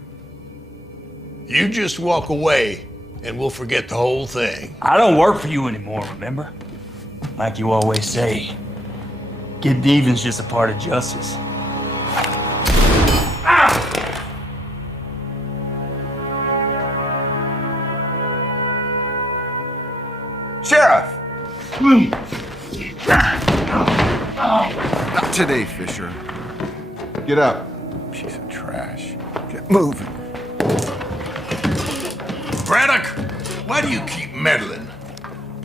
You just walk away, and we'll forget the whole thing. I don't work for you anymore, remember? Like you always say, getting even's just a part of justice. Sheriff! Not today, Fisher. Get up. Piece of trash. Get moving. Braddock, why do you keep meddling?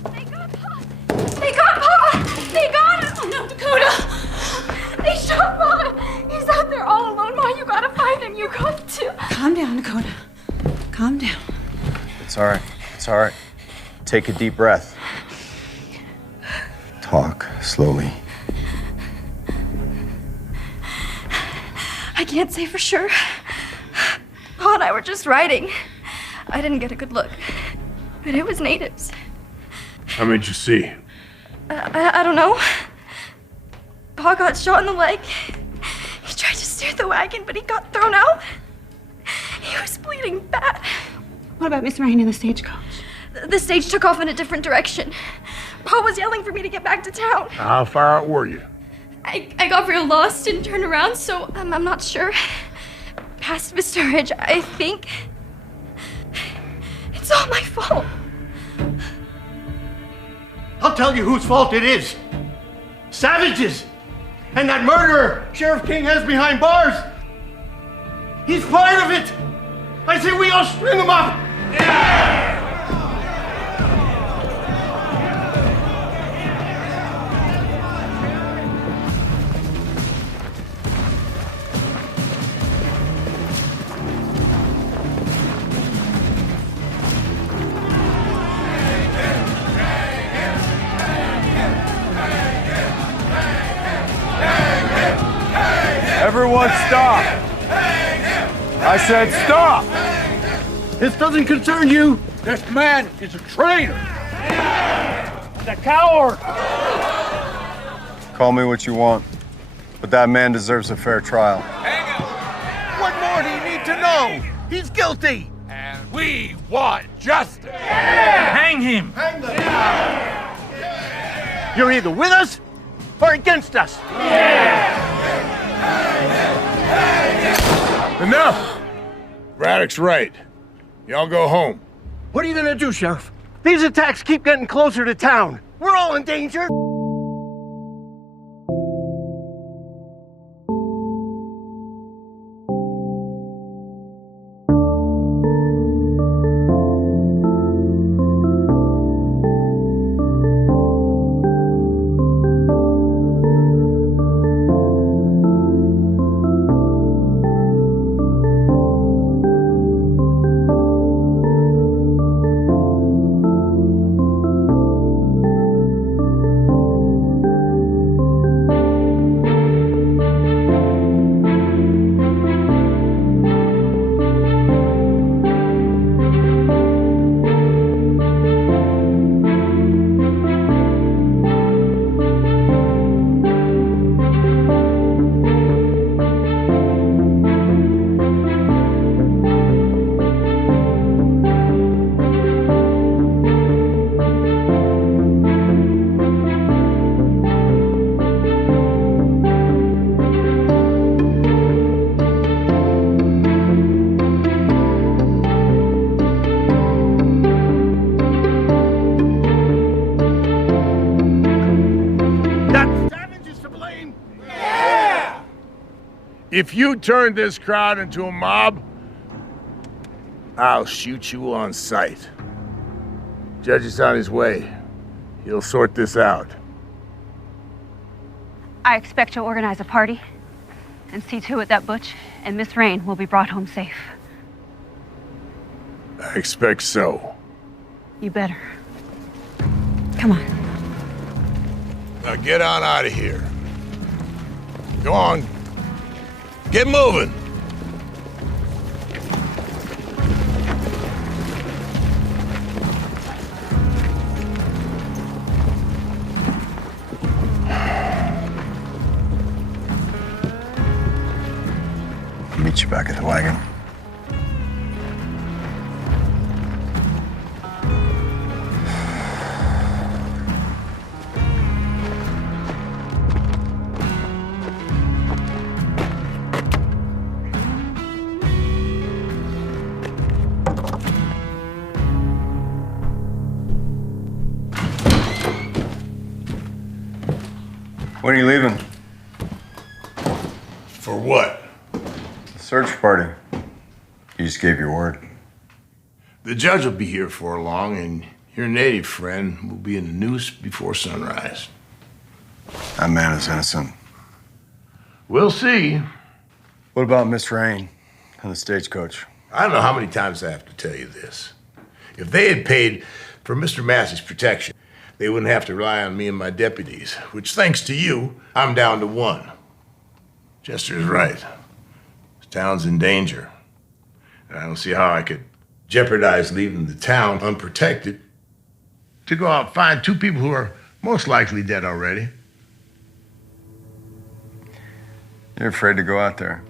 They got Papa! They got him! Oh no, Dakota! They shot Papa! He's out there all alone. Ma, you gotta find him. You got to. Calm down, Dakota. Calm down. It's all right. It's all right. Take a deep breath. Talk slowly. I can't say for sure. Pa and I were just riding. I didn't get a good look, but it was natives. How many did you see? I don't know. Pa got shot in the leg. He tried to steer the wagon, but he got thrown out. He was bleeding bad. What about Miss Rain in the stagecoach? The stage took off in a different direction. Pa was yelling for me to get back to town. How far out were you? I got real lost and turned around, so I'm not sure. past, Mr. Ridge. I think it's all my fault. I'll tell you whose fault it is. Savage's. And that murderer Sheriff King has behind bars. He's part of it. I say we all string him up. Everyone stop! I said stop! This doesn't concern you. This man is a traitor. The coward. Call me what you want, but that man deserves a fair trial. What more do you need to know? He's guilty. And we want justice! Hang him. You're either with us or against us. Enough! Braddock's right. Y'all go home. What are you gonna do, Sheriff? These attacks keep getting closer to town. We're all in danger. If you turn this crowd into a mob, I'll shoot you on sight. Judge is on his way. He'll sort this out. I expect to organize a party and see to it that Butch and Miss Rain will be brought home safe. I expect so. You better. Come on. Now get on out of here. Go on. Get moving. I'll meet you back at the wagon. When are you leaving? For what? The search party. You just gave your word. The judge will be here before long, and your native friend will be in the noose before sunrise. That man is innocent. We'll see. What about Miss Rain and the stagecoach? I don't know how many times I have to tell you this. If they had paid for Mr. Massey's protection, they wouldn't have to rely on me and my deputies, which, thanks to you, I'm down to one. Chester's right. This town's in danger. And I don't see how I could jeopardize leaving the town unprotected to go out and find two people who are most likely dead already. You're afraid to go out there.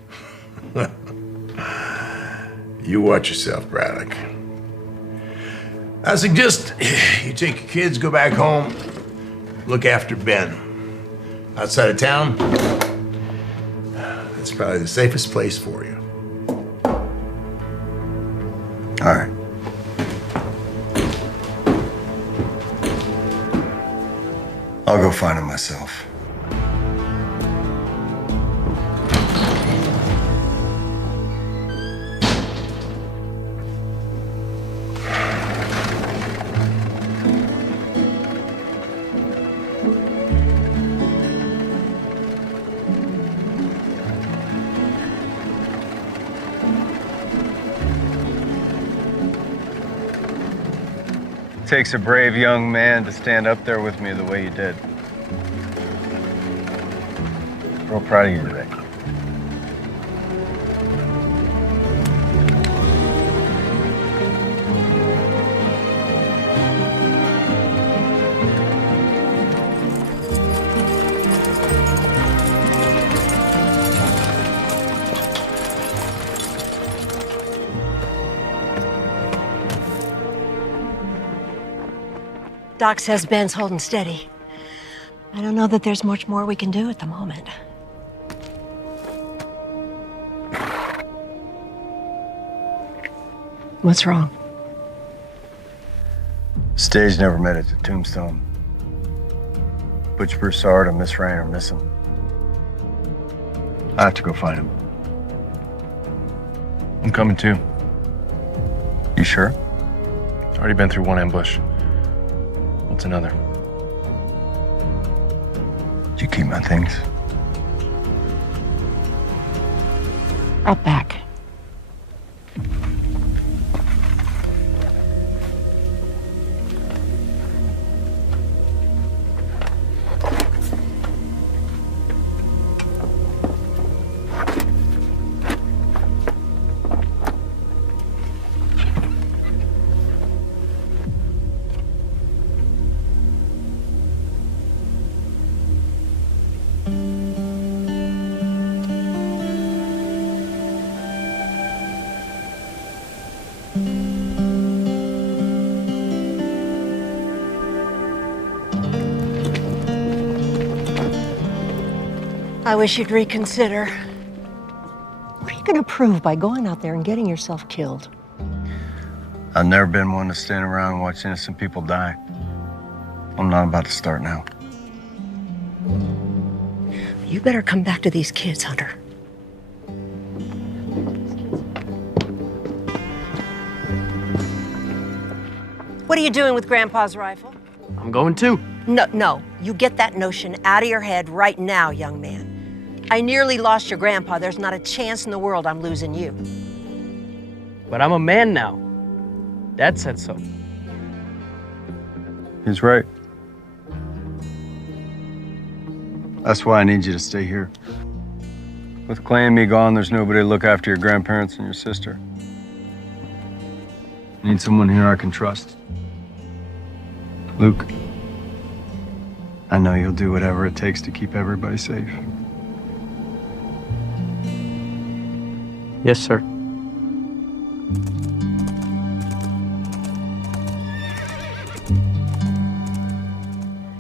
You watch yourself, Braddock. I suggest you take your kids, go back home, look after Ben. Outside of town, that's probably the safest place for you. I'll go find him myself. It takes a brave young man to stand up there with me the way you did. Real proud of you today. Doc says Ben's holding steady. I don't know that there's much more we can do at the moment. What's wrong? Stage never met at the tombstone. Butch Broussard and Miss Rain are missing. I have to go find him. I'm coming too. You sure? Already been through one ambush. What's another? Did you keep my things? Out back. I wish you'd reconsider. What are you gonna prove by going out there and getting yourself killed? I've never been one to stand around and watch innocent people die. I'm not about to start now. You better come back to these kids, Hunter. What are you doing with Grandpa's rifle? I'm going too. No. You get that notion out of your head right now, young man. I nearly lost your grandpa. There's not a chance in the world I'm losing you. But I'm a man now. Dad said so. He's right. That's why I need you to stay here. With Clay and me gone, there's nobody to look after your grandparents and your sister. I need someone here I can trust. Luke, I know you'll do whatever it takes to keep everybody safe. Yes, sir.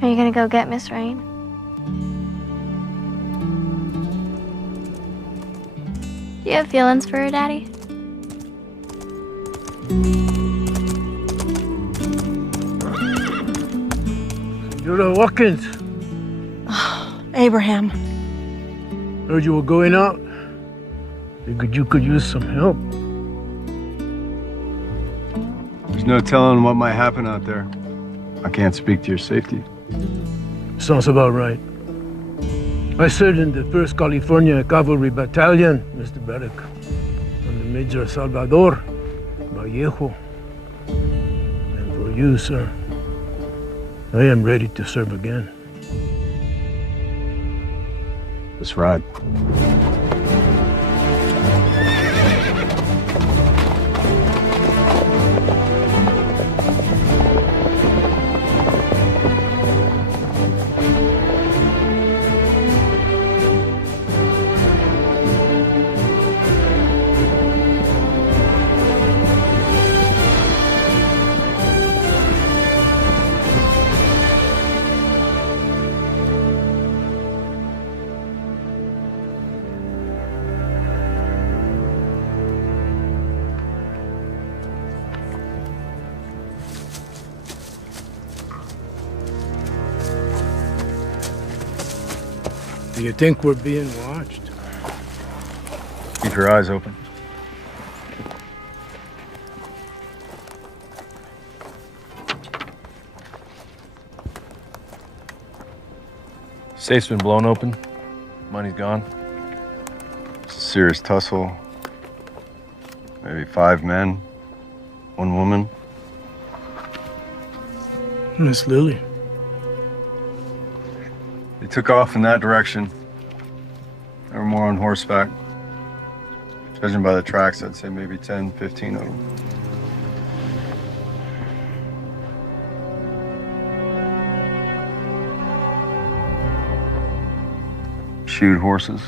Are you gonna go get Miss Rain? Do you have feelings for her, Daddy? Senora Watkins, Abraham. heard you were going out. Figured you could use some help. There's no telling what might happen out there. I can't speak to your safety. Sounds about right. I served in the 1st California Cavalry Battalion, Mr. Braddock, under Major Salvador Vallejo. And for you, sir, I am ready to serve again. Let's ride. Do you think we're being watched? Keep your eyes open. Safe's been blown open. Money's gone. It's a serious tussle. Maybe 5 men, 1 woman. Miss Lily. They took off in that direction. They were more on horseback. Judging by the tracks, I'd say maybe 10, 15 of them. Shoot horses.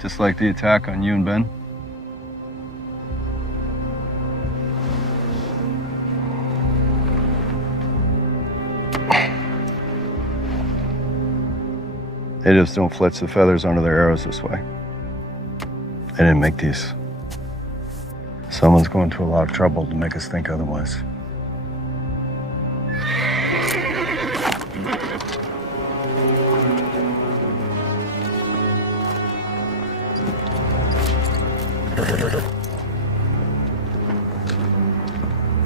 Just like the attack on you and Ben. They just don't fletch the feathers onto their arrows this way. They didn't make these. Someone's going to a lot of trouble to make us think otherwise.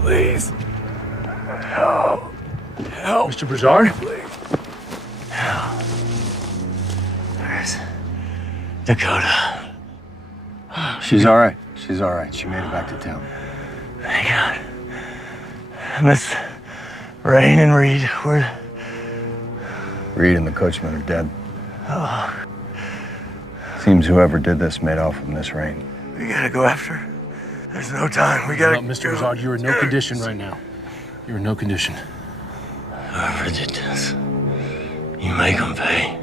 Please. Help. Help. Mr. Broussard? Where's Dakota? She's all right. She's all right. She made it back to town. Thank God. Miss Rain and Reed, where? Reed and the coachman are dead. Oh, Seems whoever did this made off with Miss Rain. we gotta go after her. There's no time. We gotta. Mr. Broussard, you're in no condition right now. You're in no condition. Whoever did this, you make them pay.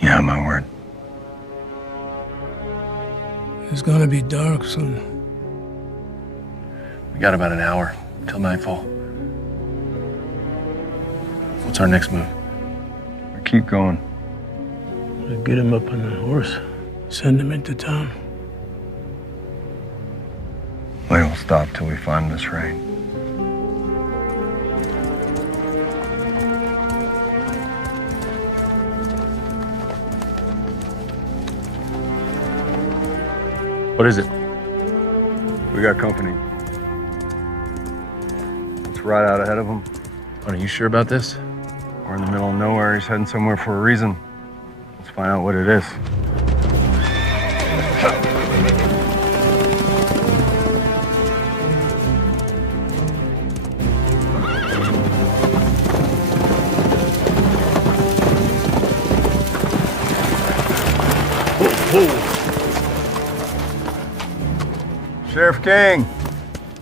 Yeah, my word. It's gonna be dark soon. We got about an hour till nightfall. What's our next move? We keep going. Get him up on the horse. Send him into town. We won't stop till we find Miss Rain. What is it? We got company. Let's ride out ahead of him. Are you sure about this? We're in the middle of nowhere. He's heading somewhere for a reason. Let's find out what it is. Sheriff King,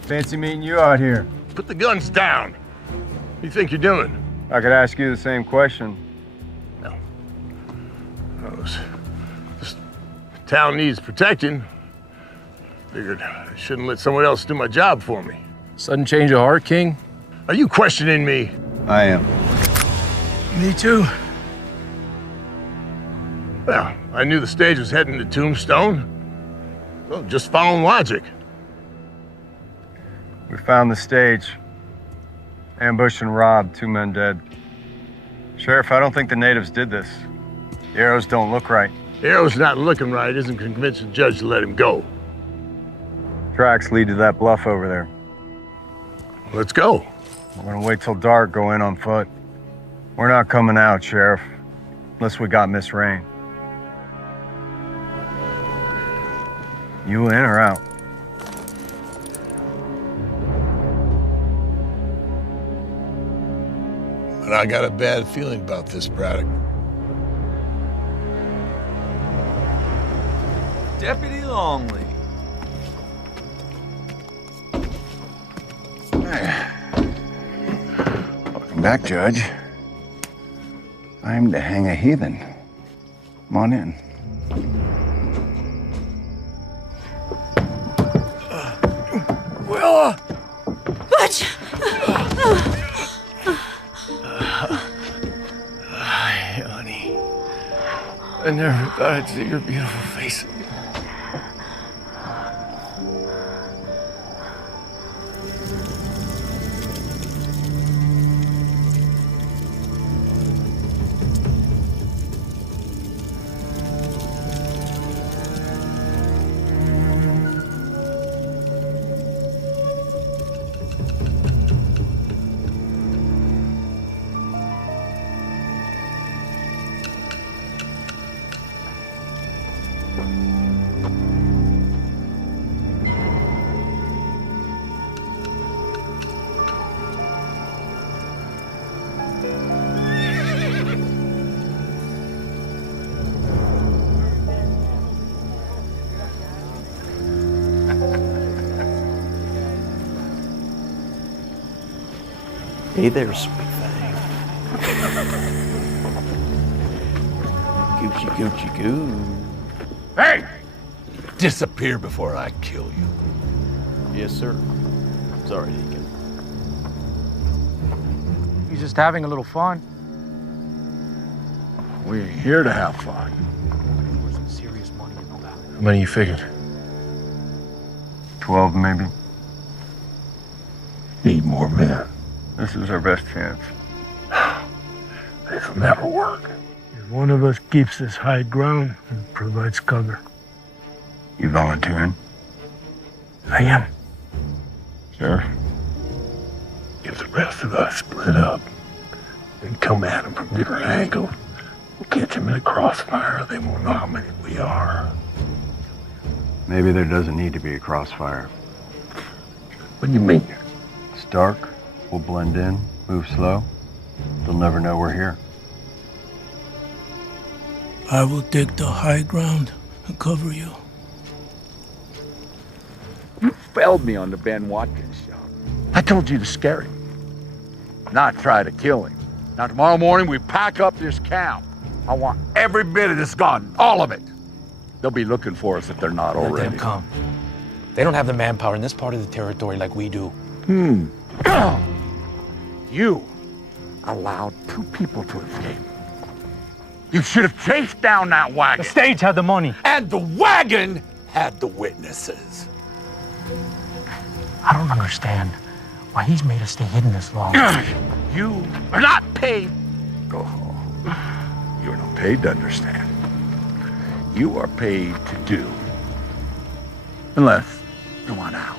fancy meeting you out here. Put the guns down. What do you think you're doing? I could ask you the same question. This town needs protecting. Figured I shouldn't let someone else do my job for me. Sudden change of heart, King? Are you questioning me? I am. Me too. Well, I knew the stage was heading to Tombstone. Well, just following logic. We found the stage. Ambushed and robbed, 2 men dead. Sheriff, I don't think the natives did this. The arrows don't look right. The arrow's not looking right isn't convince the judge to let him go. Tracks lead to that bluff over there. Let's go. We're gonna wait till dark, go in on foot. We're not coming out, Sheriff, unless we got Miss Rain. You in or out? But I got a bad feeling about this, Braddock. Deputy Longley. Welcome back, Judge. Time to hang a heathen. Come on in. Willa! Butch! Hi, honey. I never thought I'd see your beautiful face again. Hey there, sweet thing. Gucci, Gucci, goo. Hey! Disappear before I kill you. Yes, sir. Sorry, Deacon. He's just having a little fun. We ain't here to have fun. Some serious money in the lab. How many you figured? 12, maybe. Need more men. This is our best chance. This'll never work. If one of us keeps this high ground and provides cover. You volunteering? I am. Sure. If the rest of us split up and come at them from different angles, we'll catch them in the crossfire. They won't know how many we are. Maybe there doesn't need to be a crossfire. What do you mean? It's dark. We'll blend in, move slow. They'll never know we're here. I will take the high ground and cover you. You failed me on the Ben Watkins job. I told you to scare him, not try to kill him. Now tomorrow morning we pack up this camp. I want every bit of this gone, all of it. They'll be looking for us if they're not Let already. them come. They don't have the manpower in this part of the territory like we do. You allowed 2 people to escape. You should have chased down that wagon. The stage had the money. And the wagon had the witnesses. I don't understand why he's made us stay hidden this long. You are not paid. Go home. You're not paid to understand. You are paid to do. Unless you want out.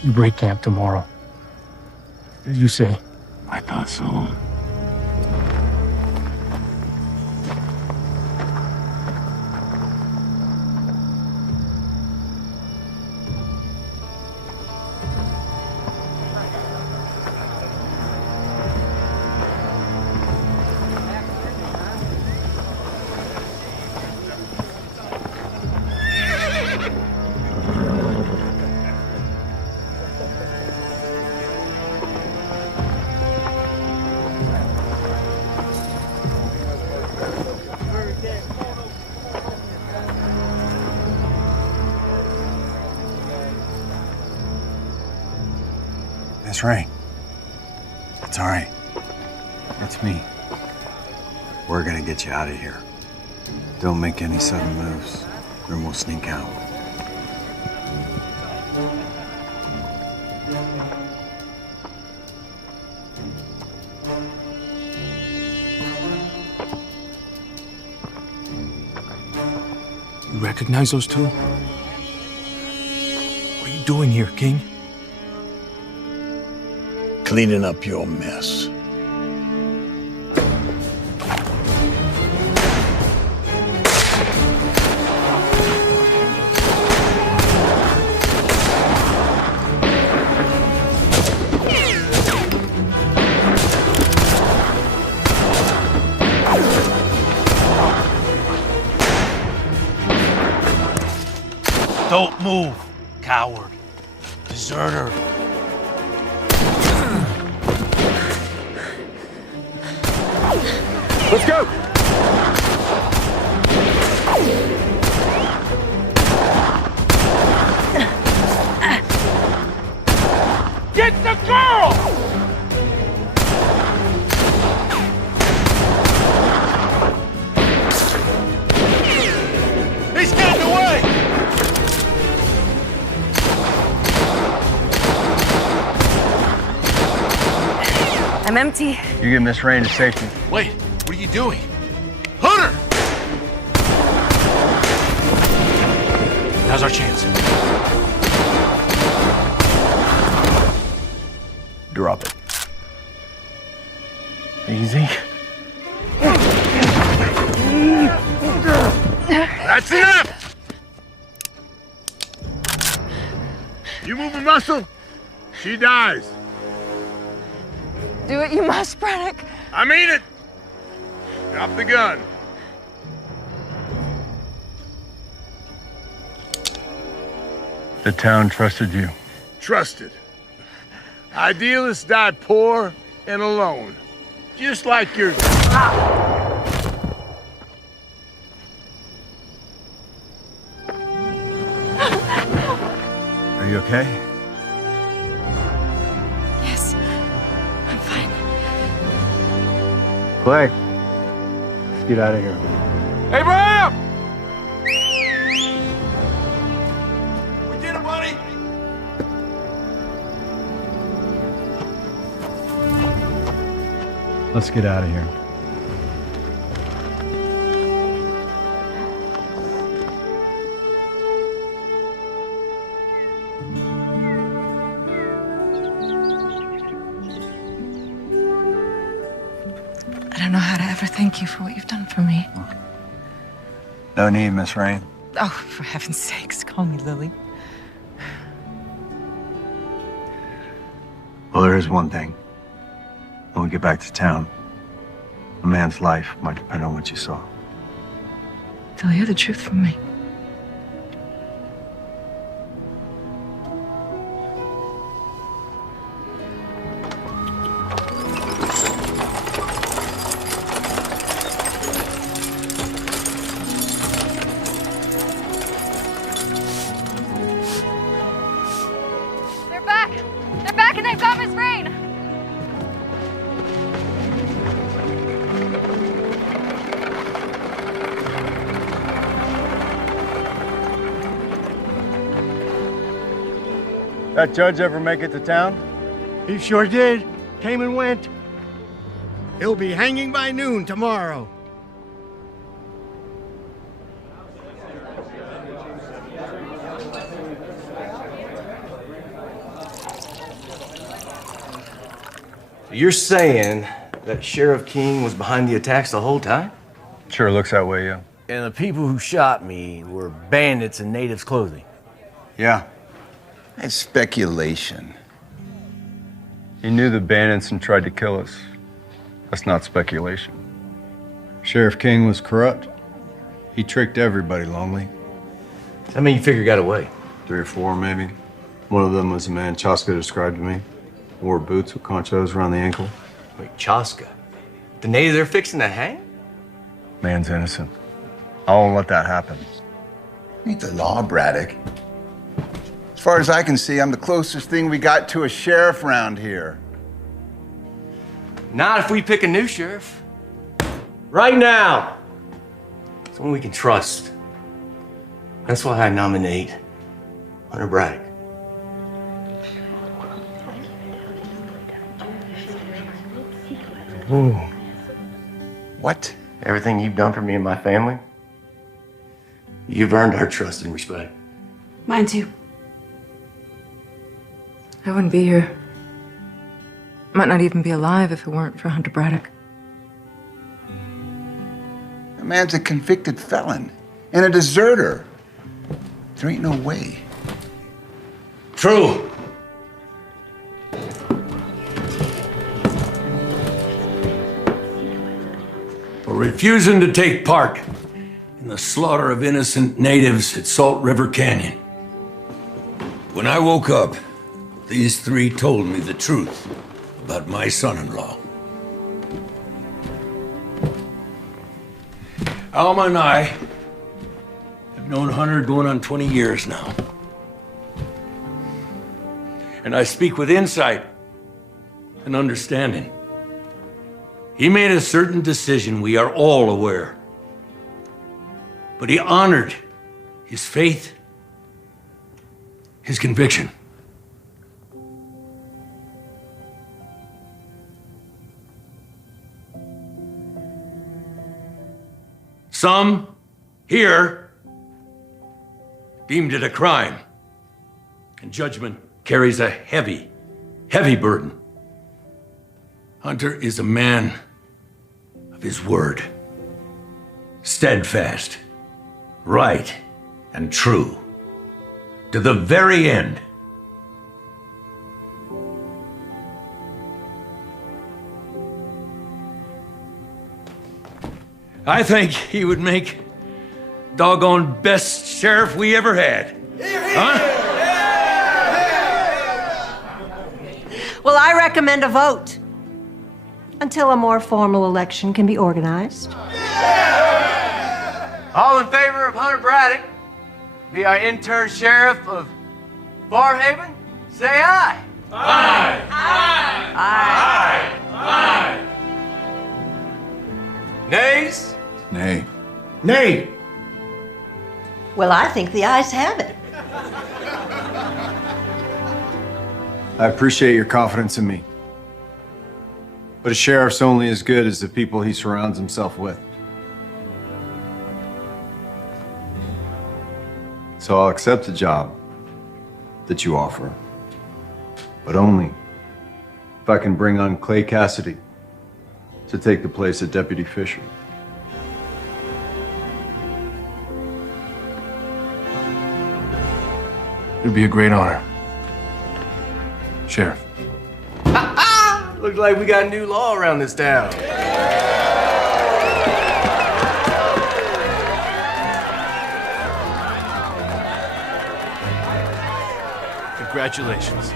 You break camp tomorrow. Did you say? I thought so. Miss Ray. It's all right. It's me. We're gonna get you out of here. Don't make any sudden moves, then we'll sneak out. You recognize those two? What are you doing here, King? Cleaning up your mess. Don't move, coward. Deserter. Let's go! Get the girl! He's getting away! I'm empty. You get Miss Rain to safety. Wait, what are you doing? Hunter! Now's our chance. Drop it. Easy. That's enough! You move a muscle, she dies. Do what you must, Braddock. I mean it! Drop the gun. The town trusted you. Trusted. Idealists die poor and alone. Just like yours. Are you okay? Yes, I'm fine. Clay, let's get out of here. Abraham! We did it, buddy! Let's get out of here. I don't know how to ever thank you for what you've done for me. No need, Miss Rain. Oh, for heaven's sakes, call me Lily. Well, there is one thing. When we get back to town, a man's life might depend on what you saw. They'll hear the truth from me. They're back! They're back and they've got Miss Rain! That judge ever make it to town? He sure did. Came and went. He'll be hanging by noon tomorrow. You're saying that Sheriff King was behind the attacks the whole time? Sure looks that way, yeah. And the people who shot me were bandits in natives' clothing? Yeah. It's speculation. He knew the bandits and tried to kill us. That's not speculation. Sheriff King was corrupt. He tricked everybody, Lonely. I mean, you figure he got away. 3 or 4, maybe. One of them was the man Chaska described to me. Wore boots with conchos around the ankle. Wait, Chaska? The natives they're fixing to hang? Man's innocent. I won't let that happen. Ain't the law, Braddock. As far as I can see, I'm the closest thing we got to a sheriff around here. Not if we pick a new sheriff. Right now. Someone we can trust. That's why I nominate Hunter Braddock. Ooh. What? Everything you've done for me and my family, you've earned our trust and respect. Mine too. I wouldn't be here. Might not even be alive if it weren't for Hunter Braddock. The man's a convicted felon and a deserter. There ain't no way. True. For refusing to take part in the slaughter of innocent natives at Salt River Canyon. When I woke up, these 3 told me the truth about my son-in-law. Alma and I have known Hunter going on 20 years now. And I speak with insight and understanding. He made a certain decision we are all aware. But he honored his faith, his conviction. Some here deemed it a crime, and judgment carries a heavy, heavy burden. Hunter is a man of his word, steadfast, right, and true. To the very end. I think he would make doggone best sheriff we ever had. Huh? Well, I recommend a vote until a more formal election can be organized. All in favor of Hunter Braddock be our intern sheriff of Barhaven? Say aye. Aye. Aye. Aye. Nays? Nay. Nay. Well, I think the ayes have it. I appreciate your confidence in me. But a sheriff's only as good as the people he surrounds himself with. So I'll accept the job that you offer, but only if I can bring on Clay Cassidy to take the place of Deputy Fisher. It'd be a great honor. Sheriff. Looks like we got new law around this town. Congratulations.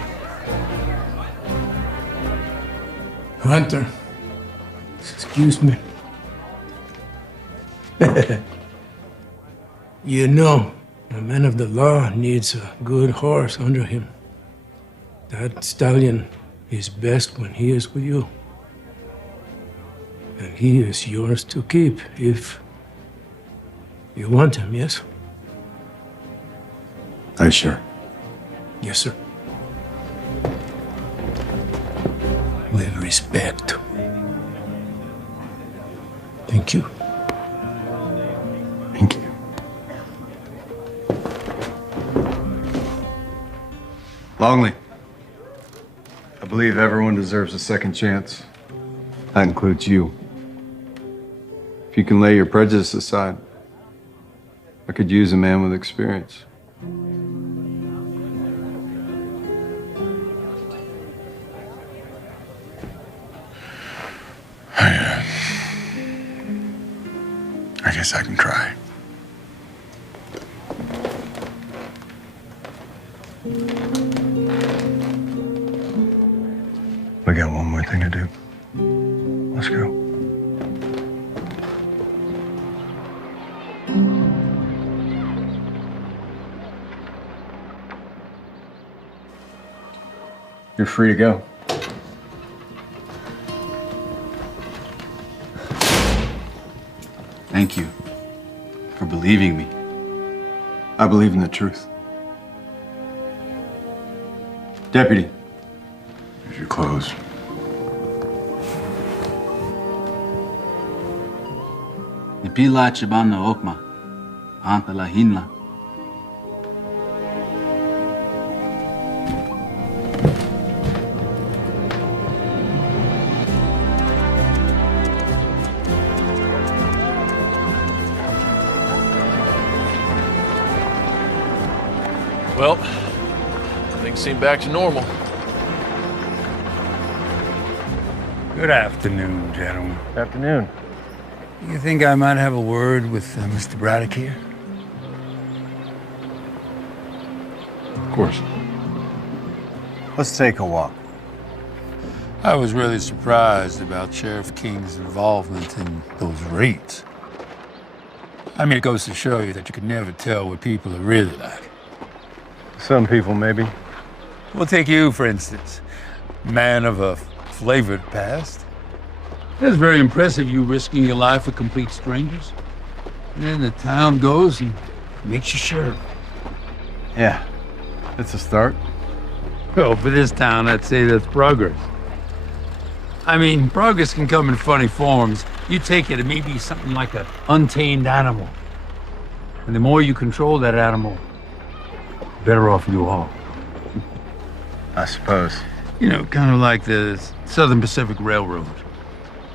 Hunter, excuse me. You know, a man of the law needs a good horse under him. That stallion is best when he is with you. And he is yours to keep if you want him, yes? Are you sure? Yes, sir. With respect. Thank you. Thank you. Longley, I believe everyone deserves a second chance. That includes you. If you can lay your prejudice aside, I could use a man with experience. I guess I can try. We got one more thing to do. Let's go. You're free to go. Thank you for believing me. I believe in the truth. Deputy. Here's your clothes. Nipila chibana okma, anta la hinla. Well, things seem back to normal. Good afternoon, gentlemen. Afternoon. You think I might have a word with Mr. Braddock here? Of course. Let's take a walk. I was really surprised about Sheriff King's involvement in those raids. I mean, it goes to show you that you can never tell what people are really like. Some people, maybe. We'll take you, for instance. Man of a flavored past. It's very impressive you risking your life for complete strangers. And then the town goes and makes you sheriff. Yeah, it's a start. Well, for this town, I'd say that's progress. I mean, progress can come in funny forms. You take it may be something like an untamed animal. And the more you control that animal, the better off you are. I suppose. You know, kind of like the Southern Pacific Railroad.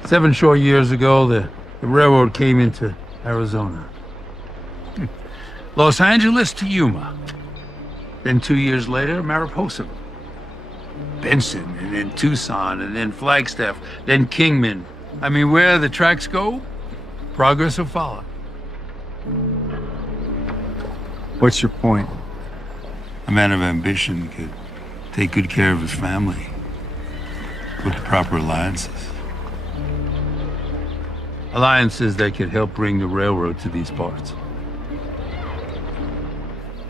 7 short years ago, the railroad came into Arizona. Los Angeles to Yuma. Then 2 years later, Mariposa. Benson, and then Tucson, and then Flagstaff, then Kingman. I mean, where the tracks go, progress will follow. What's your point? A man of ambition could take good care of his family with the proper alliances. Alliances that could help bring the railroad to these parts.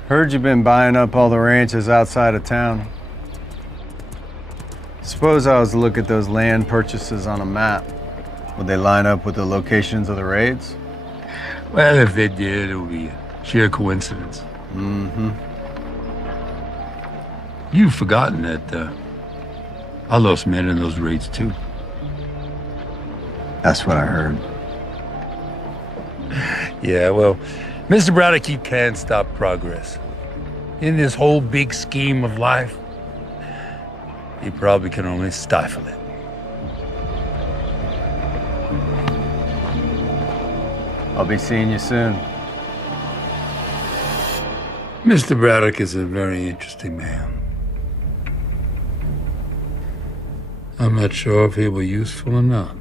Heard you've been buying up all the ranches outside of town. Suppose I was to look at those land purchases on a map. Would they line up with the locations of the raids? Well, if they did, it would be a sheer coincidence. Mm-hmm. You've forgotten that I lost men in those raids too. That's what I heard. Yeah, well, Mr. Braddock, you can't stop progress. In this whole big scheme of life, you probably can only stifle it. I'll be seeing you soon. Mr. Braddock is a very interesting man. I'm not sure if he will be useful or not.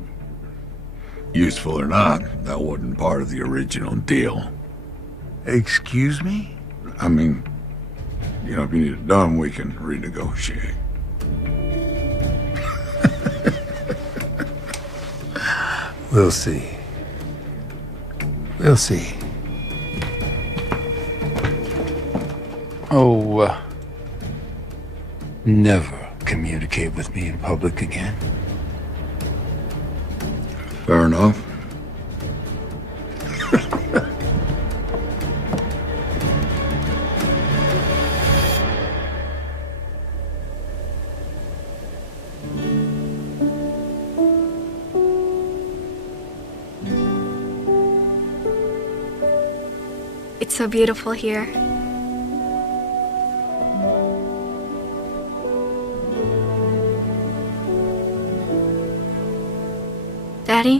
Useful or not, that wasn't part of the original deal. Excuse me? I mean, you know, if you need it done, we can renegotiate. We'll see. We'll see. Oh, never communicate with me in public again. Fair enough. It's so beautiful here. Daddy,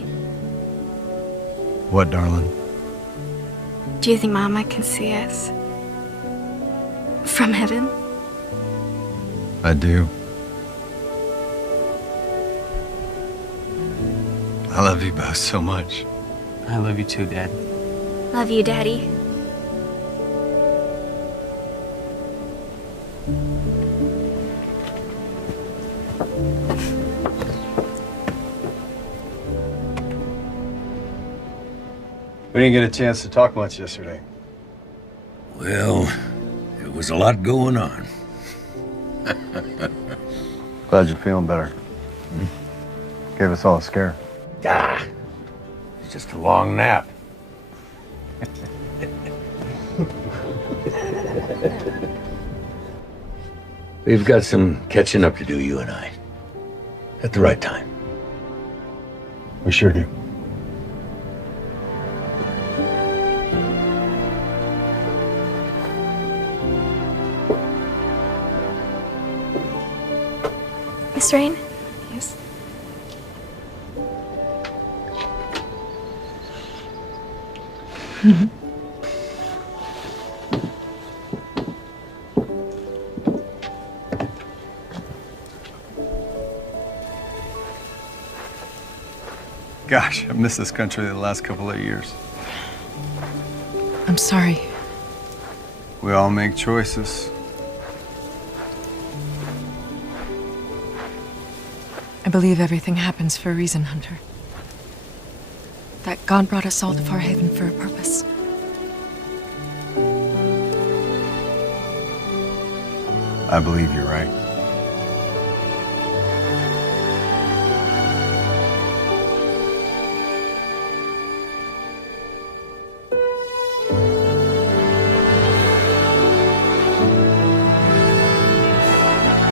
What, darling? do you think Mama can see us? From heaven? I do. I love you both so much. I love you too, Dad. Love you, Daddy. We didn't get a chance to talk much yesterday. Well, it was a lot going on. Glad you're feeling better. Gave us all a scare. Ah, it's just a long nap. We've got some catching up to do, you and I. At the right time. We sure do. Miss Rain? Yes. Gosh, I've missed this country the last couple of years. I'm sorry. We all make choices. I believe everything happens for a reason, Hunter. That God brought us all to Farhaven for a purpose. I believe you're right.